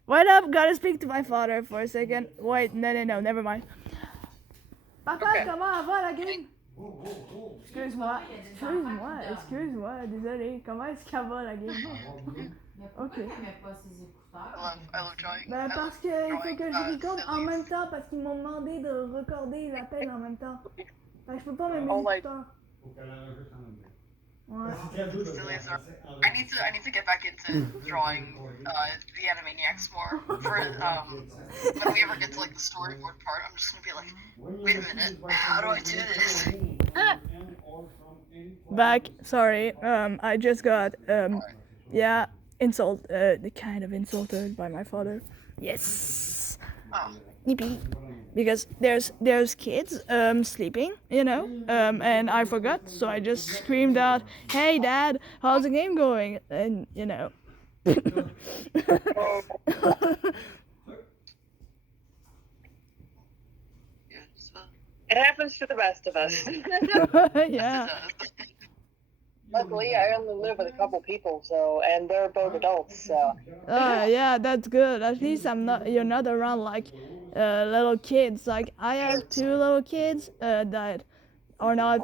Wait up, gotta speak to my father for a second. Wait, no, never mind. Papa, Okay. comment va la game? Excuse-moi, désolé. Comment est-ce qu'elle va la game? Ok. I love drawing. Ben parce que il faut que je recorde en même temps parce qu'ils m'ont demandé de recorder l'appel en même temps. Fait que je peux pas mettre mes Oh my- écouteurs. Ouais. I need to get back into drawing the Animaniacs more. For when we ever get to like the storyboard part, I'm just gonna be like, wait a minute, how do I do this? Back. Sorry. I just got kind of insulted by my father. Yes. Oh. Yippee. Because there's kids sleeping, and I forgot, so I just screamed out, "Hey Dad, how's the game going?" And It happens to the best of us. Yeah. Luckily, I only live with a couple people, and they're both adults, so. Yeah, that's good. At least you're not around like little kids. Like I have 2 little kids that are not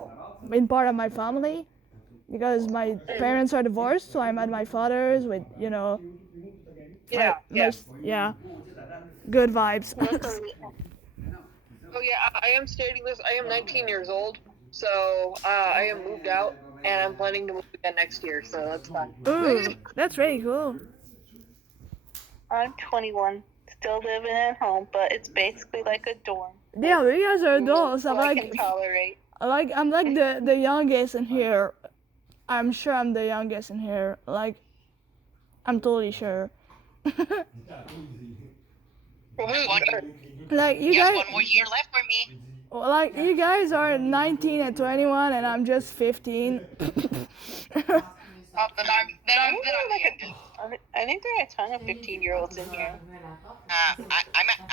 in part of my family because my parents are divorced. So I'm at my father's with Yeah. good vibes. Oh yeah, I am stating this. I am 19 years old, so I am moved out, and I'm planning to move again next year, so that's fine. Ooh, that's really cool. I'm 21, still living at home, but it's basically like a dorm. Yeah, you guys are adults. So I can tolerate. I'm like the youngest in here. I'm sure I'm the youngest in here. Like, I'm totally sure. Like you Just guys, 1 more year left for me. like you guys are 19 and 21, and I'm just 15. Then I'm the youngest. I think there are a ton of 15-year-olds in here.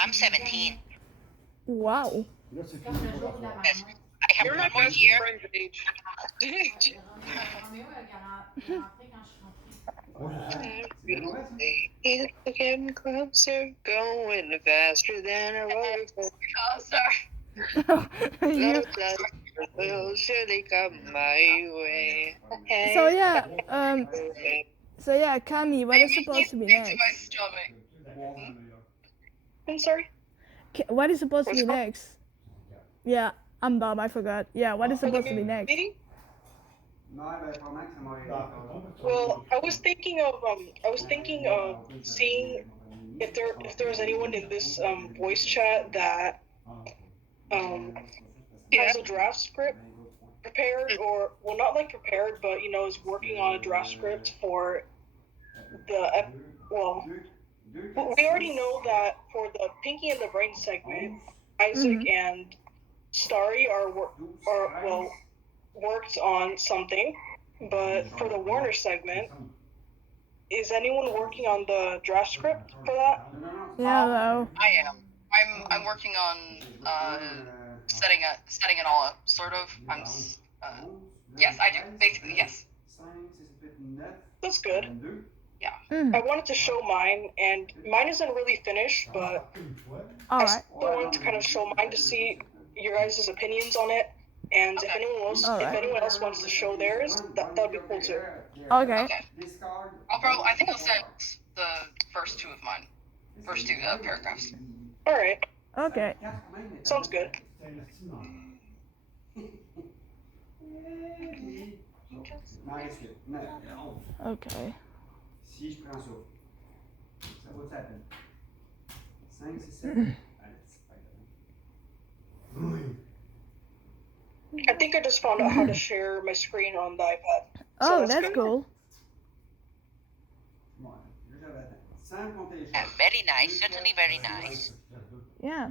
I'm 17. Wow. Yes, I have You're 1 not more best year. friends age. Getting closer, going faster than a roller coaster. Oh, sorry. You- Will surely come my way. so yeah, Kami, what is supposed to be Into next? my stomach. I'm sorry. What is supposed to be next? Yeah, I'm dumb. I forgot. Yeah, what is supposed to be next? Meeting? Well, I was thinking of seeing if there's anyone in this voice chat that has a draft script prepared, or well, not like prepared, but is working on a draft script for the we already know that for the Pinky and the Brain segment, Isaac and Starry worked on something, but for the Warner segment, is anyone working on the draft script for that? Yeah, though. I am. I'm working on setting it all up, sort of. Yes, I do. Basically, yes. That's good. Mm. I wanted to show mine, and mine isn't really finished, but I Alright. still wanted to kind of show mine to see your guys' opinions on it, and if anyone else wants to show theirs, that'd be cool too. Okay. Okay. I think I'll set the first 2 of mine. First 2 paragraphs. All right, Okay. sounds good. Okay. I think I just found out how to share my screen on the iPad. Oh, that's good. cool. Very nice, certainly very nice. Yeah.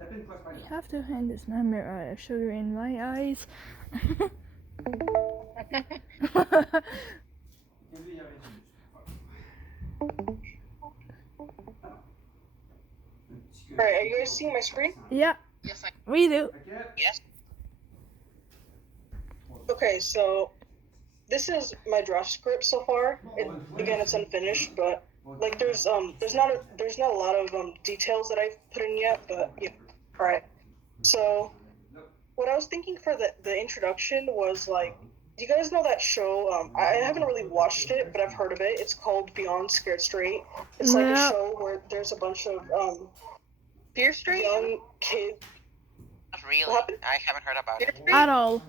You have to hand this number sugar in my eyes. Alright, are you guys seeing my screen? Yeah, Yes, we do. yes. Okay, so this is my draft script so far. Again, it's unfinished, but like there's not a lot of details that I've put in yet, but yeah. All right. So what I was thinking for the introduction was like, do you guys know that show? I haven't really watched it, but I've heard of it. It's called Beyond Scared Straight. It's like a Yeah. show where there's a bunch of Fear Street? young kids. Not really. What happened? I haven't heard about Fear it. Street? At all.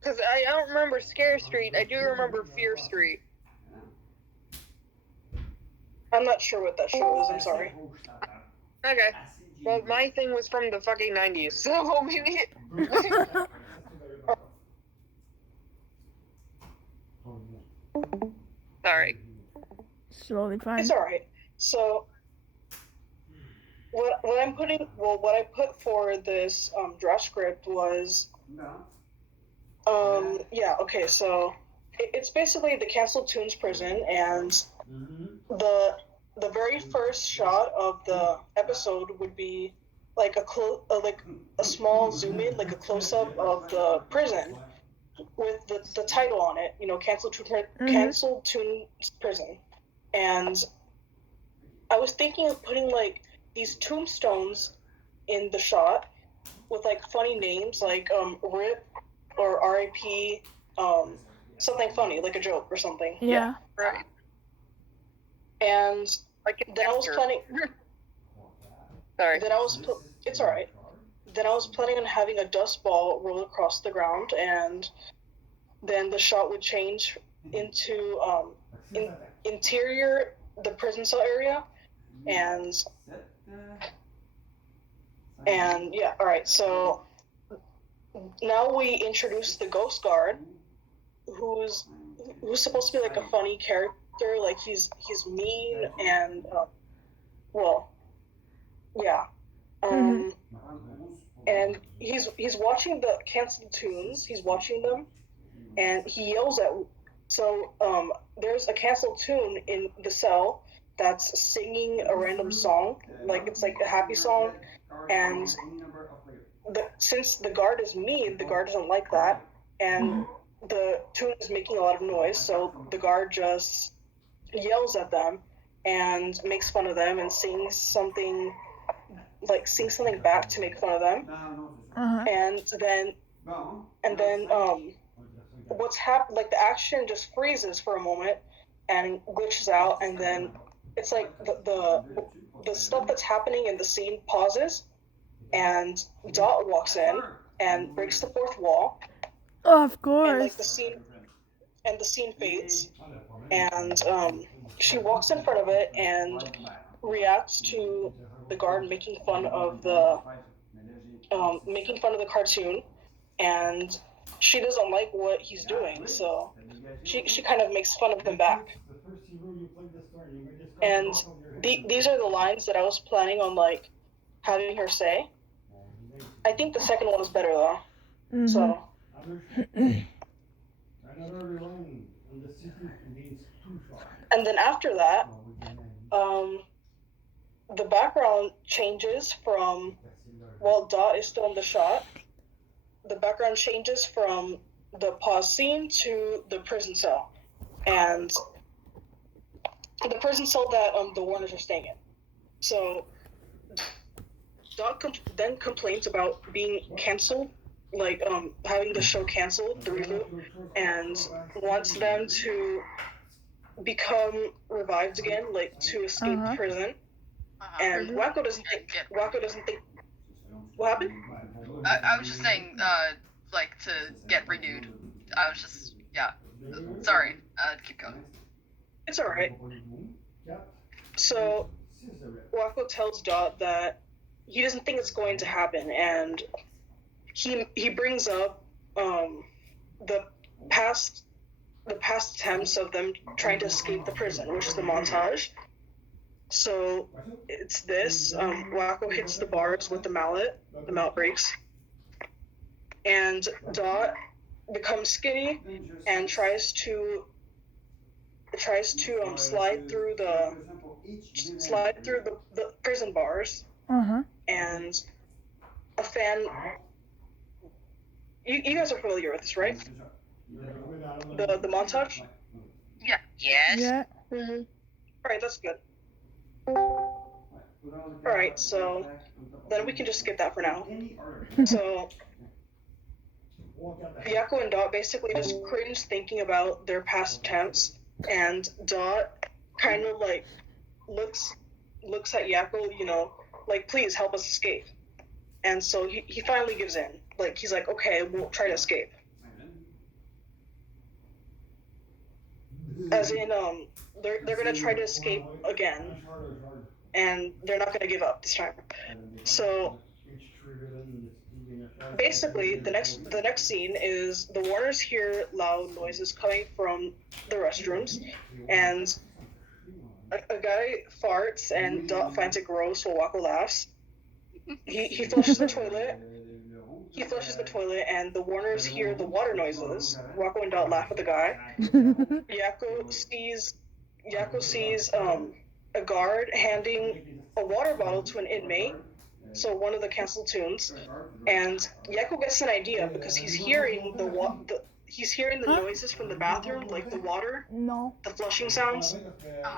Because I don't remember Scare Street. I do remember Fear Street. I'm not sure what that show is. I'm sorry. Okay. Well, my thing was from the fucking 90s, so maybe. Sorry. Slowly fine. It's all right. So what I put for this draft script was yeah, okay, so it's basically the canceled Toons prison, and the very first shot of the episode would be like a small zoom in, like a close up of the prison with the title on it, you know, canceled Toons prison. And I was thinking of putting like these tombstones in the shot with like funny names like RIP or RIP, something funny, like a joke or something. Yeah. Right. And Like then I was planning. Sorry. It's all right. Then I was planning on having a dust ball roll across the ground, and then the shot would change into interior, the prison cell area, and yeah. All right. So now we introduce the ghost guard, who's supposed to be like a funny character. Like he's mean and well, yeah. And he's watching the canceled tunes. He's watching them, and he yells at. So there's a canceled tune in the cell that's singing a random song, like it's like a happy song, and since the guard is mean, the guard doesn't like that, and the tune is making a lot of noise, so the guard just yells at them and makes fun of them and sings something back to make fun of them. And then what's happened, like the action just freezes for a moment and glitches out, and then it's like the stuff that's happening in the scene pauses, and Dot walks in and breaks the fourth wall, Of and like course. the scene fades, and she walks in front of it and reacts to the guard making fun of the cartoon, and she doesn't like what he's doing, so she kind of makes fun of him back. And these are the lines that I was planning on like having her say. I think the second one is better though. So and then after that, the background changes from, while Dot is still in the shot, the background changes from the pause scene to the prison cell, and the prison cell that the Warners are staying in. So Dot then complains about being canceled, like having the show canceled, the reboot, and wants them to become revived again, like to escape prison. And Wacko doesn't think What happened? I was just saying, like, to get renewed. I was just, yeah. Sorry, keep going. It's alright. So, Wako tells Dot that he doesn't think it's going to happen, and he brings up the past attempts of them trying to escape the prison, which is the montage. So it's this. Wako hits the bars with the mallet breaks, and Dot becomes skinny and tries to slide through the prison bars. And a fan. You guys are familiar with this, right? The montage. Yeah. Yes. Yeah. All right, that's good. All right, so then we can just skip that for now. So Yako and Dot basically just cringe thinking about their past attempts, and Dot kind of like looks at Yako, you know, like, please help us escape. And so he finally gives in. Like, he's like, okay, we'll try to escape. As in, they're gonna try to escape again, and they're not gonna give up this time. So basically, the next scene is the Warners hear loud noises coming from the restrooms, and a guy farts, and Dot finds it gross while Wako laughs. He flushes the toilet. And the Warners hear the water noises. Wako and Dot laugh at the guy. Yako sees a guard handing a water bottle to an inmate, so one of the canceled tunes, and Yako gets an idea because he's hearing the noises from the bathroom, like the water, the flushing sounds,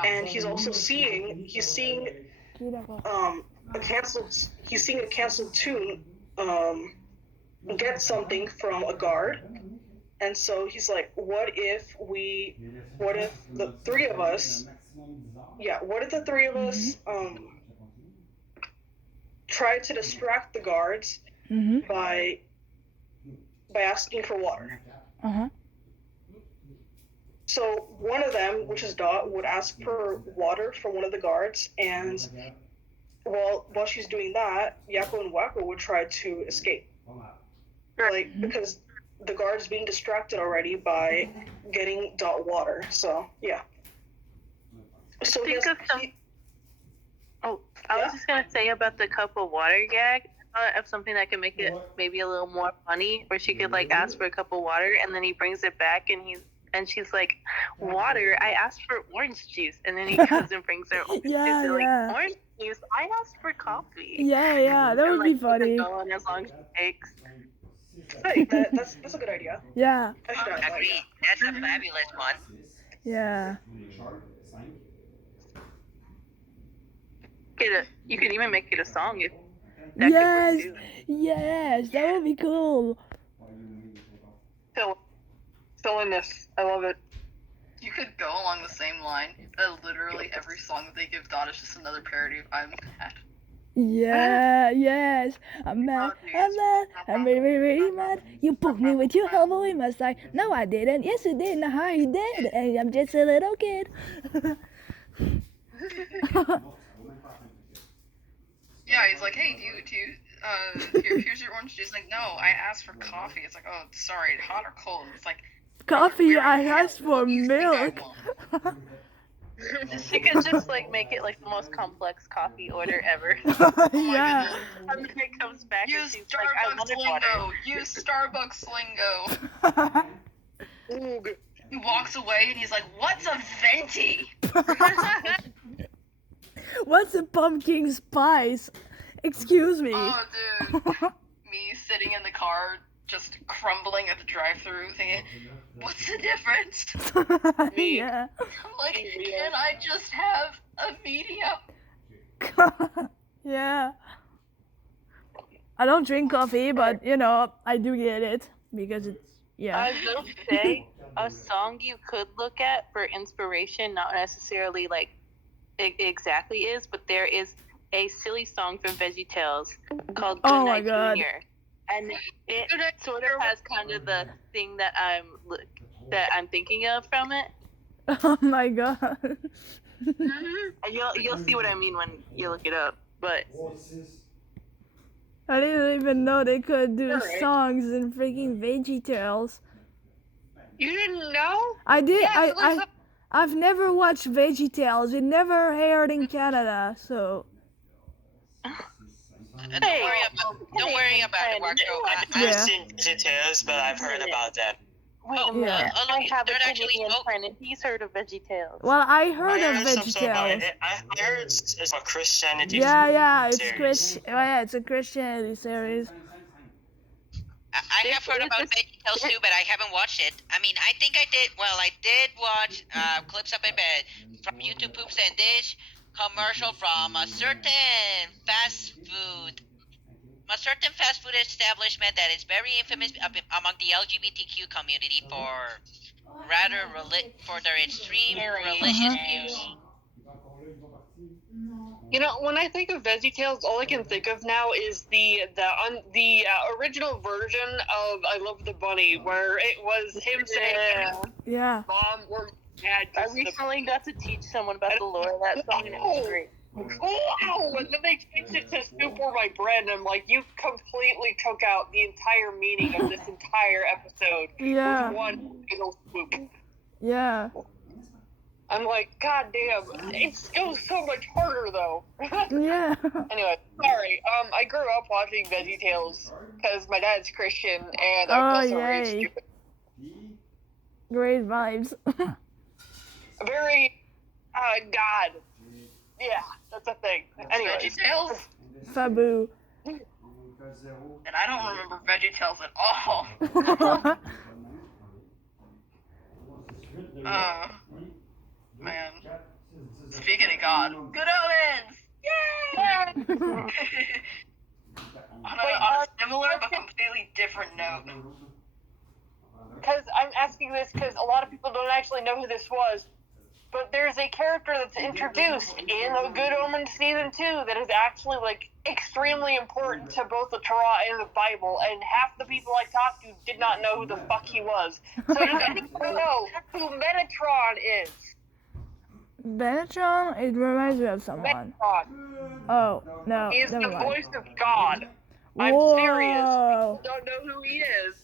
and he's seeing a canceled tune get something from a guard. And so he's like, what if the three of us try to distract the guards by asking for water. So one of them, which is Dot, would ask for water from one of the guards, and while she's doing that, Yako and Wako would try to escape. Like, because the guard's being distracted already by getting Dot water. So yeah. So I was just gonna say about the cup of water gag. Of something that can make it maybe a little more funny, where she could like ask for a cup of water, and then he brings it back, and she's like, water? I asked for orange juice, and then he goes and brings her orange juice. And like, orange juice? I asked for coffee. Yeah, that would be funny. Going as long as it takes. Hey, that's a good idea. Yeah. I should add that. Agreed. That's a fabulous one. Yeah. You could even make it a song if Yes, that would be cool. Silliness. I love it. You could go along the same line. Literally every song that they give Dot is just another parody of I'm Mad. Yeah, yes. I'm mad, I'm really, really mad. You poked me with your elbow in my side. No, I didn't. Yes, you did. Now you did. And I'm just a little kid. Yeah, he's like, hey, here's your orange juice. Like, no, I asked for coffee. It's like, oh, sorry, hot or cold? It's like, coffee, I asked for milk. She could just like make it like the most complex coffee order ever. Yeah. And then it comes back and Use she's like, I wanted water. Use Starbucks lingo. He walks away and he's like, what's a venti? What's a pumpkin spice? Excuse me. Oh, dude. Me sitting in the car, just crumbling at the drive-thru, thinking, what's the difference? Yeah. I'm like, can I just have a medium? Yeah. I don't drink coffee, but you know, I do get it because it's I will say a song you could look at for inspiration, not necessarily like it exactly is, but there is a silly song from VeggieTales called Oh my Goodnight God. Junior, and it sort of has kind of the thing that I'm thinking of from it. Oh my God. And you'll see what I mean when you look it up. But I didn't even know they could do Alright. songs in freaking VeggieTales. You didn't know? I did. Yeah, so there's I've never watched VeggieTales. It never aired in Canada, so Don't worry about it, Walker. I've never seen VeggieTales, but I've heard about that. wait a Oh, minute. yeah. look, I have a they're actually Canadian smoke- friend, and he's heard of VeggieTales. well, I heard of some sort of VeggieTales. I heard it's a Christianity Yeah, it's series. it's a Christianity series. I have heard about VeggieTales too, but I haven't watched it. I mean, I think I did. Well, I did watch clips of it, but from YouTube Poops and Dish commercial from a certain fast food establishment that is very infamous among the LGBTQ community for for their extreme religious views. You know, when I think of VeggieTales, all I can think of now is the original version of I Love the Bunny, where it was him saying, Yeah. "Mom, we're mad." I recently got to teach someone about the lore of that song, and it was great. Wow! And then they changed it to "Soup for My Bread," and I'm like, you completely took out the entire meaning of this entire episode. Yeah. With one single swoop. Yeah. I'm like, God damn, it goes so much harder though. Yeah. Anyway, sorry. I grew up watching VeggieTales because my dad's Christian and Oh, I'm also very yay. stupid. Great vibes. Very, God. Yeah, that's a thing. Anyway, VeggieTales? Fabu. And I don't remember VeggieTales at all. Man. Speaking of God, good omens! Yay! on a similar but completely different note. because I'm asking this because a lot of people don't actually know who this was, but there's a character that's introduced in A Good Omens Season 2 that is actually, like, extremely important to both the Torah and the Bible, and half the people I talked to did not know who the fuck he was. So does anyone know who Metatron is? Benetron? It reminds me of someone. Metatron. Oh, no. He is the Never mind. voice of God. I'm Whoa. serious. People don't know who he is.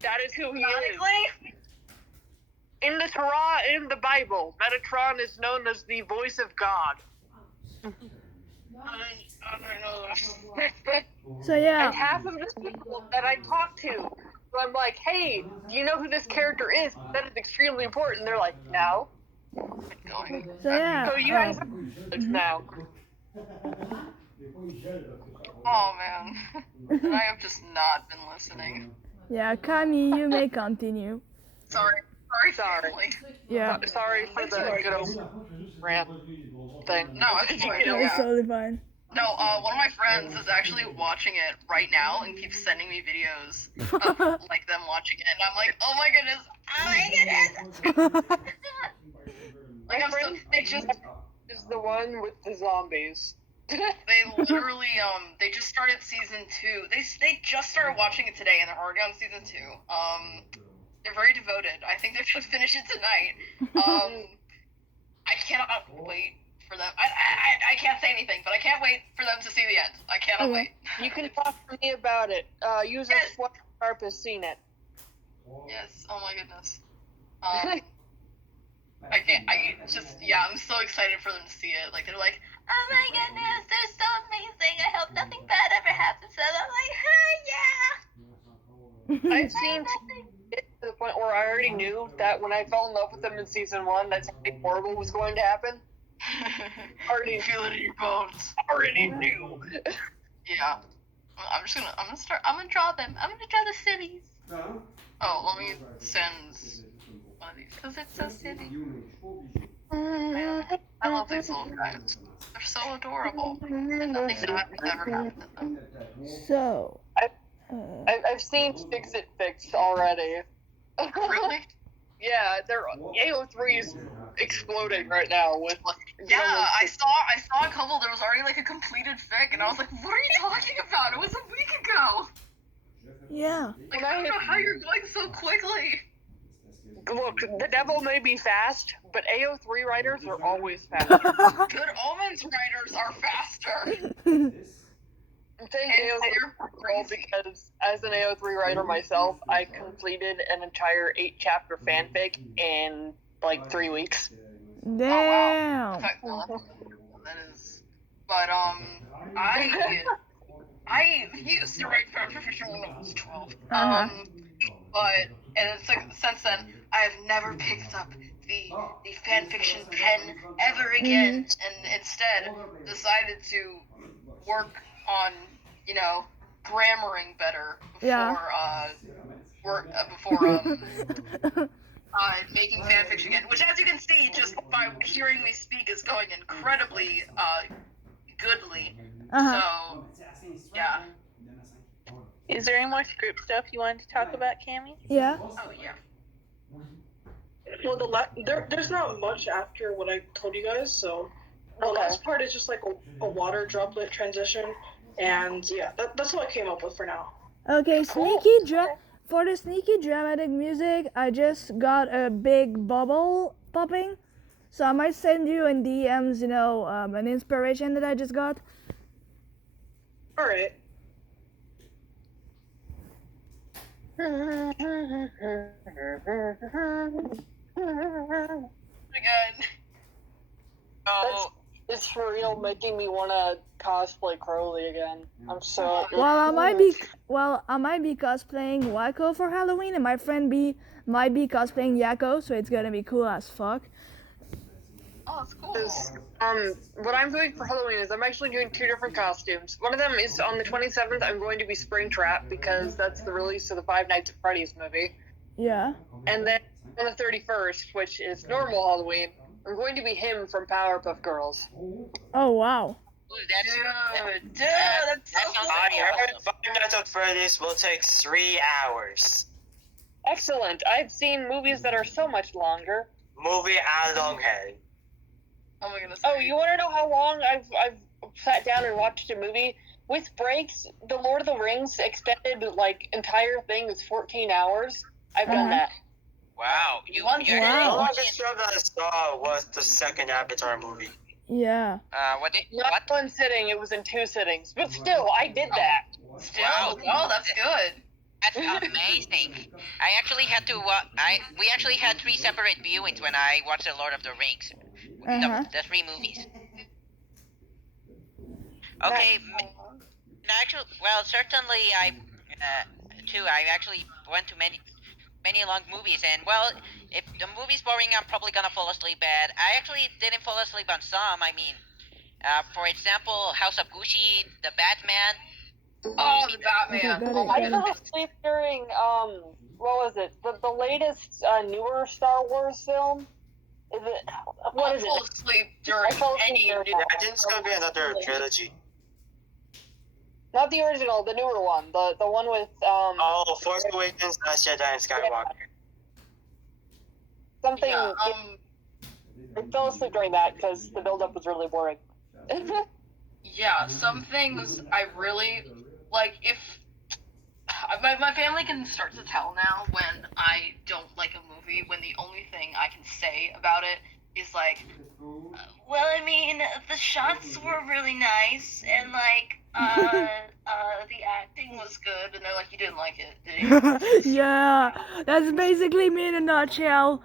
That is who he is. Honestly, In the Torah and in the Bible, Metatron is known as the voice of God. I don't know. So yeah. And half of the people that I talk to, I'm like, hey, do you know who this character is? That is extremely important. They're like, no. Going. So yeah. So you guys now. Oh man, I have just not been listening. Yeah, Kami, you may continue. Sorry, Sorry. family. Yeah. Sorry for the good old rant thing. No, it's fine. That was totally fine. No, one of my friends is actually watching it right now and keeps sending me videos of like them watching it, and I'm like, oh my goodness. Like I'm so, they just Is the one with the zombies. they literally they just started season 2. They just started watching it today and they're already on season 2. They're very devoted. I think they're gonna finish it tonight. I cannot wait for them. I can't say anything, but I can't wait for them to see the end. I cannot wait. You can talk to me about it. User Yes. Sharp has seen it. Yes. Oh my goodness. I can't. I'm so excited for them to see it. Like they're like, oh my goodness, they're so amazing. I hope nothing bad ever happens to them. I'm like, yeah. I've seen it to the point where I already knew that when I fell in love with them in season 1, that something horrible was going to happen. Already feel it in your bones. Already knew. Yeah. I'm gonna draw them. I'm gonna draw the cities. Oh, let me send one of these because it's so silly. Man, I love these little guys. They're so adorable. And nothing bad has ever happened to them. So. I've seen Fix It Fix already. Really? Yeah, they're AO3 is exploding right now with Yeah, I saw a couple. There was already like a completed fic, and I was like, "What are you talking about? It was a week ago." Yeah. Like, I don't know how you're going so quickly. Look, the devil may be fast, but AO3 writers are always fast. Good Omens writers are faster. I'm saying AO3 because as an AO3 writer myself, I completed an entire 8-chapter fanfic in like 3 weeks. Damn. That is, but I used to write fanfiction when I was 12. But and since then I have never picked up the fanfiction pen ever again, and instead decided to work on grammaring better before making fanfiction again. Which, as you can see, just by hearing me speak, is going incredibly goodly. So yeah. Is there any more script stuff you wanted to talk about, Cammy? Yeah. Oh yeah. Well, there's not much after what I told you guys, so the last part is just like a water droplet transition, and yeah, that's what I came up with for now. Okay, for the sneaky dramatic music, I just got a big bubble popping, so I might send you in DMs, an inspiration that I just got. All right. Again. Oh. It's for real making me want to cosplay Crowley again. I'm so... Well, I might be cosplaying Wacko for Halloween, and my friend might be cosplaying Yakko, so it's gonna be cool as fuck. Oh, that's cool. What I'm doing for Halloween is I'm actually doing 2 different costumes. One of them is on the 27th, I'm going to be Springtrap, because that's the release of the Five Nights at Freddy's movie. Yeah. And then on the 31st, which is normal Halloween, I'm going to be him from Powerpuff Girls. Oh, wow. That's so cool. I heard Five Nights at Freddy's will take 3 hours. Excellent. I've seen movies that are so much longer. Movie a long head. Oh my goodness. Oh, you want to know how long I've sat down and watched a movie? With breaks, the Lord of the Rings extended, entire thing is 14 hours. I've done that. Wow. The The longest show that I saw was the second Avatar movie. Yeah. Not one sitting, it was in 2 sittings. But still, I did that. Still, that's good. That's amazing. I actually had to. We actually had 3 separate viewings when I watched The Lord of the Rings, the 3 movies. Okay. Actually, well, certainly I actually went to many long movies, and well, if the movie's boring, I'm probably gonna fall asleep. But I actually didn't fall asleep on some. I mean, for example, House of Gucci, The Batman. Oh, the Batman. Oh my I goodness. fell asleep during, what was it? The latest, newer Star Wars film? What is I fall it? asleep during any I think it's gonna be another trilogy. Not the original, the newer one. The one with, Oh, Force Awakens, Last Jedi, and Skywalker. something... Yeah, I fell asleep during that because the build-up was really boring. yeah, some things I really like. If my family can start to tell now when I don't like a movie, when the only thing I can say about it is like, well, I mean, the shots were really nice, and the acting was good, and they're like, you didn't like it, did you? Yeah, that's basically me in a nutshell.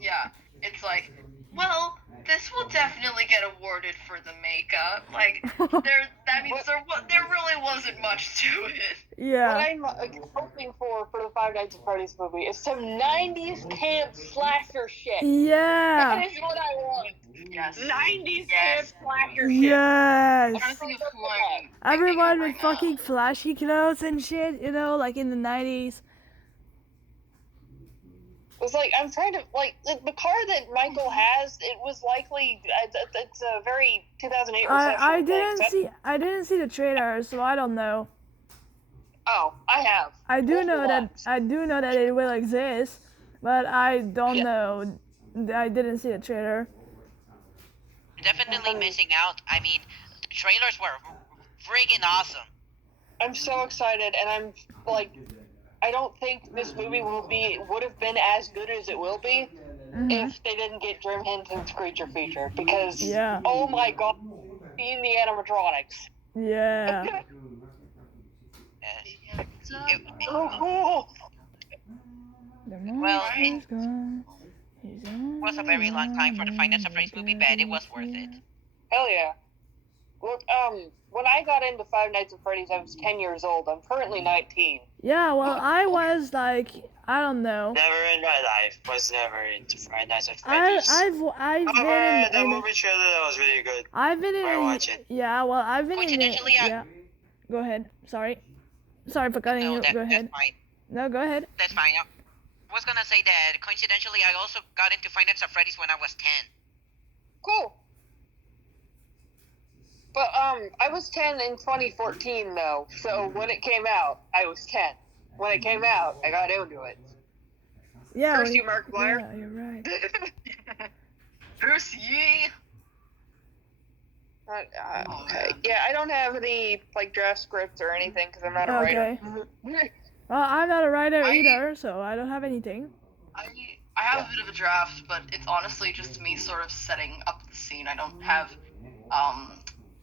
Yeah, it's like, well, this will definitely get awarded for the makeup. Like, that means there really wasn't much to it. Yeah. What I'm hoping for the Five Nights at Freddy's movie is some 90s camp slasher shit. Yeah. That is what I want. Yes. 90s Yes. camp slasher shit. Yes. I'm trying to think of who I'm Everyone thinking with of right now. fucking flashy clothes and shit, like in the 90s. It's like, I'm trying to, the car that Michael has, it was likely, it's a very 2008 reception. I didn't see the trailer, so I don't know. Oh, I have. I do know that it will exist. but I don't know. I didn't see the trailer. Definitely missing out. I mean, the trailers were friggin' awesome. I'm so excited, and I'm like, I don't think this movie would have been as good as it will be if they didn't get Jim Henson's creature feature, because oh my god, seeing the animatronics. Yeah. So cool. Well, it was a very long time for the Five Nights at Freddy's movie, but it was worth it. Hell yeah. Look, when I got into Five Nights at Freddy's, I was 10 years old. I'm currently 19. Yeah, well, I was like, I don't know. Never in my life was never into Five Nights at Freddy's. I've However, been the movie trailer that was really good. I've been in. I watch it. Yeah, well, I've been in. Coincidentally, Yeah. Go ahead. Sorry for cutting you. Go ahead. That's fine. No, go ahead. That's fine. I was gonna say that coincidentally, I also got into Five Nights at Freddy's when I was 10. Cool. But I was 10 in 2014 though, so when it came out, I was 10. When it came out, I got into it. Yeah. Curse you, Markiplier. Yeah, you're right. Curse ye! Okay. Yeah, I don't have any like draft scripts or anything because I'm not a writer. Okay. Well, I'm not a writer either, so I don't have anything. I have a bit of a draft, but it's honestly just me sort of setting up the scene. I don't have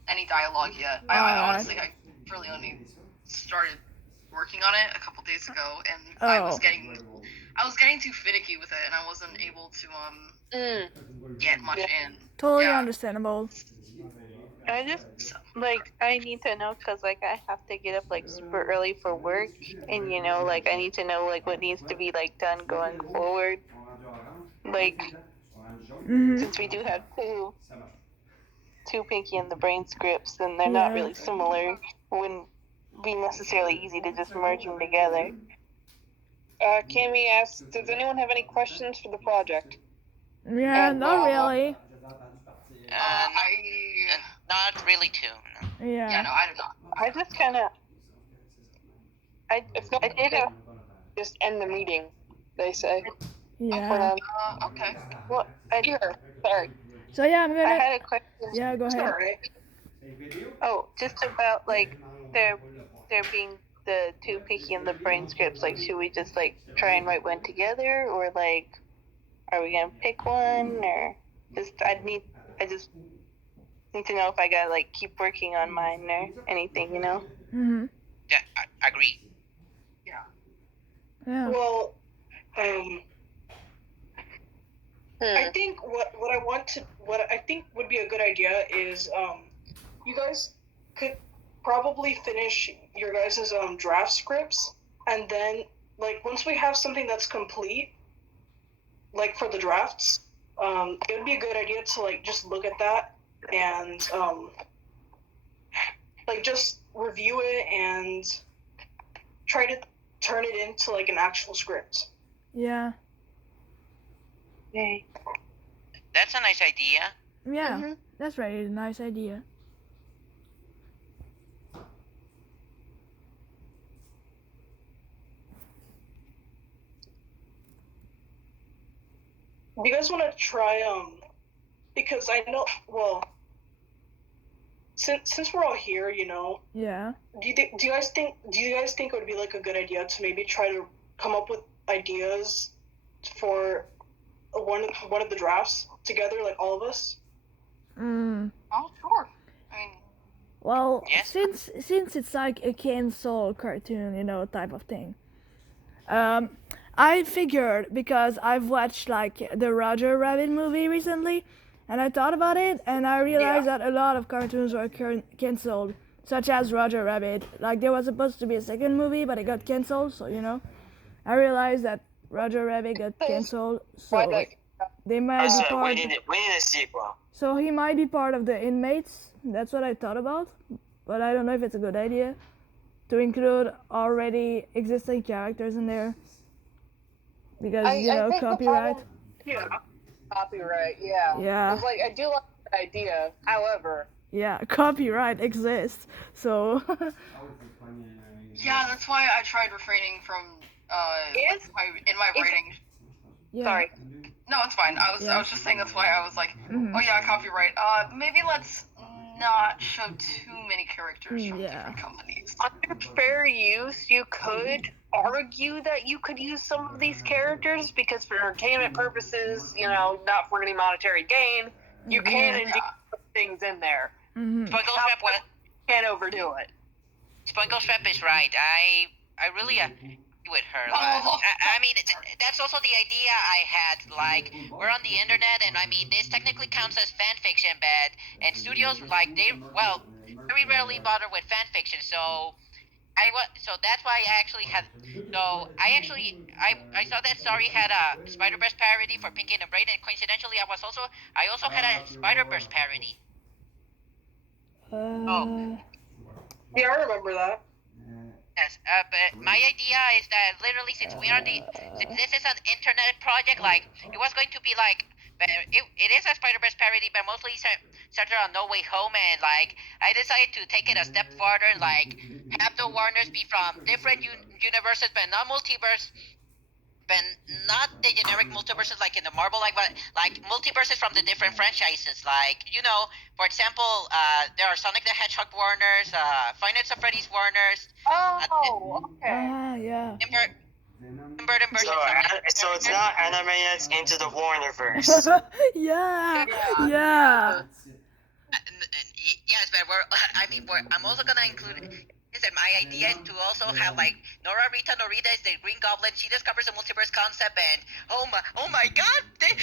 any dialogue yet. I honestly, I really only started working on it a couple days ago, and I was getting too finicky with it, and I wasn't able to get much in. Totally understandable. I just I need to know because I have to get up super early for work, and I need to know what needs to be done going forward. Since we do have two Pinky and the Brain scripts, and they're not really similar, wouldn't be necessarily easy to just merge them together. Cammy asks, does anyone have any questions for the project? Yeah, not really. Not really too. No. Yeah. No, I do not. I just kind of. I did a. Just end the meeting, they say. Yeah. Okay. Well, Sorry. So yeah, I'm gonna. I had a question. Yeah, go ahead. Sorry. Oh, just about there being the two Pinky and the Brain scripts. Should we just try and write one together, or are we gonna pick one, or I just need to know if I gotta keep working on mine or anything, Mhm. Yeah, I agree. Yeah. Well, I think what I think would be a good idea is you guys could probably finish your guys' draft scripts, and then once we have something that's complete, for the drafts, it would be a good idea to just look at that and just review it and try to turn it into an actual script. Yeah. Yay. That's a nice idea. Yeah. That's right. It's a nice idea. Do you guys want to try because I know since we're all here, Yeah. do you guys think it would be a good idea to maybe try to come up with ideas for one of the drafts together, all of us? Oh, sure. I mean, Well, Yes. since it's a cancel cartoon, type of thing. I figured because I've watched the Roger Rabbit movie recently, and I thought about it, and I realized that a lot of cartoons were canceled, such as Roger Rabbit. There was supposed to be a second movie, but it got canceled. So I realized that Roger Rabbit got canceled, so they might be part. We need a sequel. So he might be part of the inmates. That's what I thought about, but I don't know if it's a good idea to include already existing characters in there because I think the copyright. Copyright, yeah. Yeah. 'Cause, I do like the idea. However, Yeah, copyright exists, so. yeah, that's why I tried refraining from in my writing. Yeah. Sorry. No, it's fine. I was just saying that's why I was like, Mhm. oh yeah, copyright. Maybe let's not show too many characters from different companies. Under fair use, you could argue that you could use some of these characters because for entertainment purposes, not for any monetary gain, you can indeed put things in there. Sprinklestrap, what? Can't overdo it. Sprinklestrap is right. I really agree with her. I mean, that's also the idea I had. Like, we're on the internet, and I mean, this technically counts as fan fiction, but and studios like very rarely bother with fan fiction. So so that's why I actually had. So I saw that Story had a Spider-Verse parody for Pinky and the Brain, and coincidentally, I also had a Spider-Verse parody. Yeah, I remember that. Yes, but my idea is that literally since this is an internet project, like it was going to be like, but it is a Spider-Verse parody, but mostly centered on No Way Home, and like I decided to take it a step farther and like have the Warners be from different universes, but not multiverse. But not the generic multiverses like in the Marvel, but like multiverses from the different franchises. Like, for example, there are Sonic the Hedgehog Warners, Five Nights at Freddy's Warners. Okay. Yeah. Tim Burton versus. So it's not animated into the Warnerverse. Yeah. Yes, but I'm also gonna include. And my idea is to also have like Norita is the Green Goblin. She discovers the multiverse concept, and oh my God! This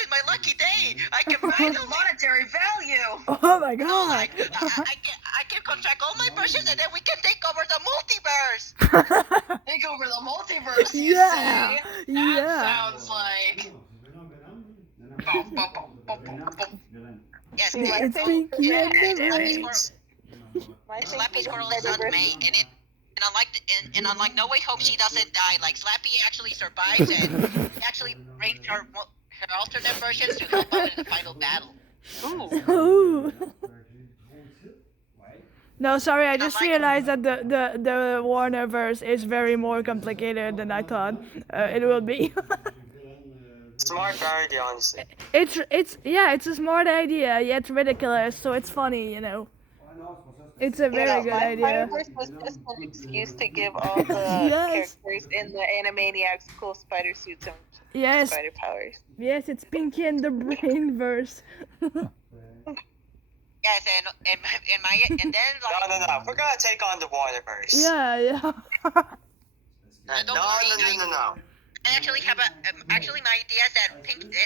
is my lucky day. I can find a monetary value. Oh my God! I can contract all my brushes, and then we can take over the multiverse. Take over the multiverse, you Yeah. say? That sounds like. Yes, It's Pinky and the Brain. Slappy Squirrel is unmade, and unlike No Way Home, she doesn't die. Like Slappy actually survives, and actually brings her alternate versions to help out in the final battle. Ooh. No, sorry, I just realized that the Warnerverse is very more complicated than I thought it would be. Smart parody, honestly. It's a smart idea, yet ridiculous, so it's funny, It's a very good idea. Spider-Verse was just an excuse to give all the characters in the Animaniacs cool spider suits and spider powers. Yes, it's Pinky and the Brain verse. Yes, and then like. No. We're gonna take on the Warnerverse. Yeah. No. I actually have actually my idea is that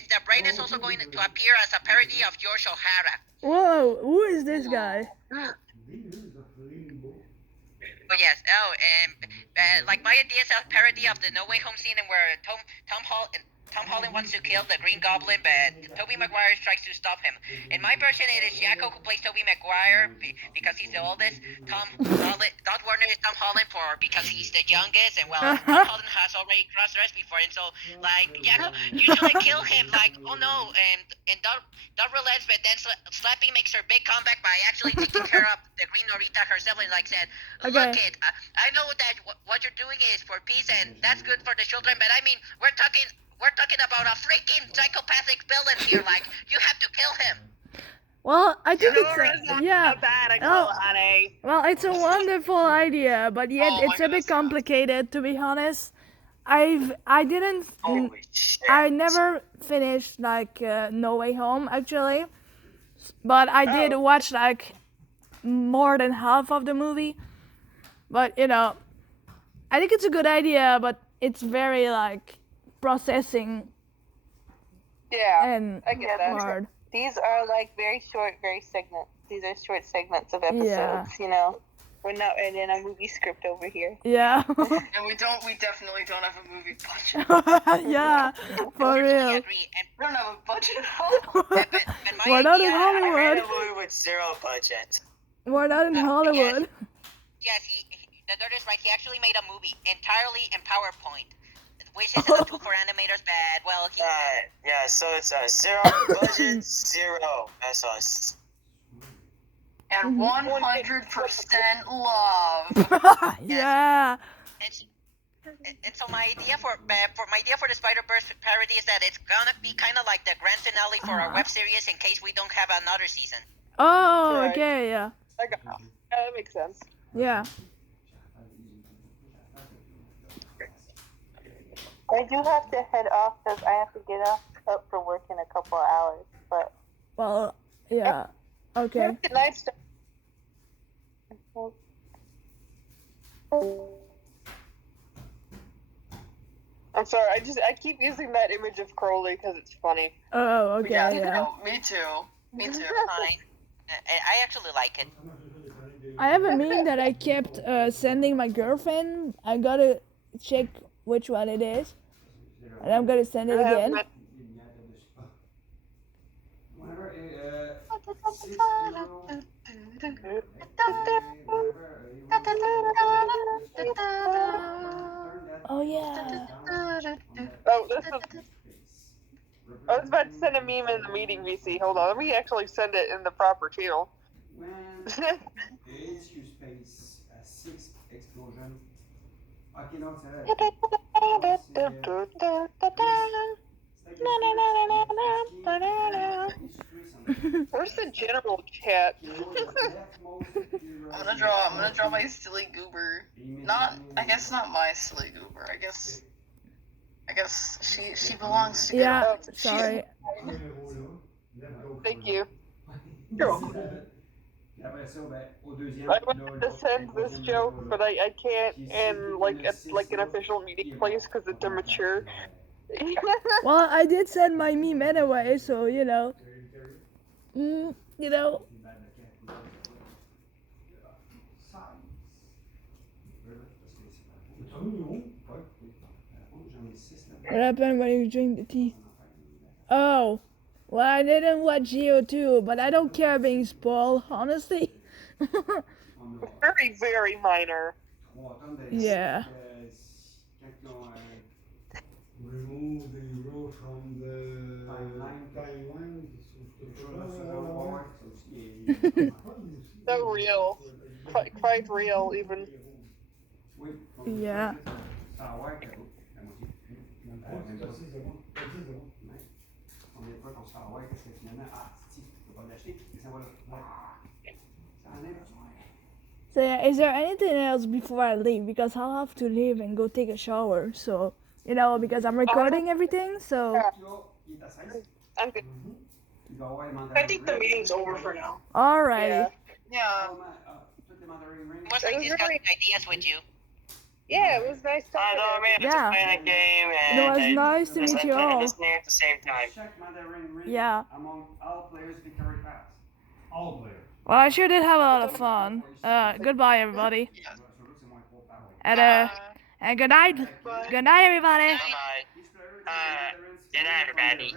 the Brain is also going to appear as a parody of George O'Hara. Whoa, who is this guy? Oh yes. Like my idea is a parody of the No Way Home scene, and where Tom Holland wants to kill the Green Goblin, but Tobey Maguire tries to stop him. In my version, it is Jacko who plays Tobey Maguire because he's the oldest. Dot Warner is Tom Holland because he's the youngest, and Tom Holland has already cross-dressed before, and so like Jacko usually kill him. Like, oh no, and Dot relents, but then Slappy makes her big comeback by actually taking care of the Green Norita herself, and like said, look it, I know that what you're doing is for peace, and that's good for the children, but I mean we're talking about a freaking psychopathic villain here. Like, you have to kill him. Well, I think Well, it's a wonderful idea, but yet it's a bit complicated, to be honest. I never finished like No Way Home actually, but I did watch like more than half of the movie. But I think it's a good idea, but it's very like processing. Yeah, and I get that. hard. These are like very short, These are short segments of episodes. We're not writing a movie script over here. Yeah. And we definitely don't have a movie budget. Yeah, for real. We don't have a budget at all. We're not in I Hollywood. made a movie with zero budget. We're not in Hollywood. Yes, the nerd is right. He actually made a movie entirely in PowerPoint, which isn't a tool for animators, but well, yeah, so it's zero budget, zero pesos. And 100% love. Yeah. And so my idea for the Spider-Verse parody is that it's gonna be kind of like the grand finale for our web series in case we don't have another season. Oh, Right. okay, yeah. Yeah, that makes sense. Yeah. I do have to head off because I have to get up for work in a couple of hours. But Well, yeah. Okay. Good night, stuff. I'm sorry. I keep using that image of Crowley because it's funny. Oh, okay, Yeah, yeah. no, me too. Me too. Fine. I actually like it. I have a meme that I kept sending my girlfriend. I gotta check which one it is. And I'm gonna send it again. Oh, yeah. Oh, this is. I was about to send a meme in the meeting, VC. Hold on, let me actually send it in the proper channel. Where's the general chat? I'm gonna draw my silly goober. I guess not my silly goober. I guess she belongs to Yeah, get sorry. Thank you. I wanted to send this joke, but I can't in like an official meeting place because it's immature. Well, I did send my meme anyway, so you know. You know. What happened when you drink the tea? Oh, well, I didn't watch Geo too, but I don't care being spoiled, honestly. Very, very minor. Yeah. Remove the road from the timeline. So real. Quite real, even. Yeah. So yeah, is there anything else before I leave? Because I'll have to leave and go take a shower. So, you know, because I'm recording everything, so. I'm good. I think the meeting's over for now. Alrighty. Yeah. It was like discussing ideas with you. Yeah, it was nice talking to man, Yeah. just playing a game and It was nice to meet you all. listening at the same time. Yeah. All players. Well, I sure did have a lot of fun. Goodbye, everybody. Yeah. And good night. Good night, everybody. Bye. Good night, everybody.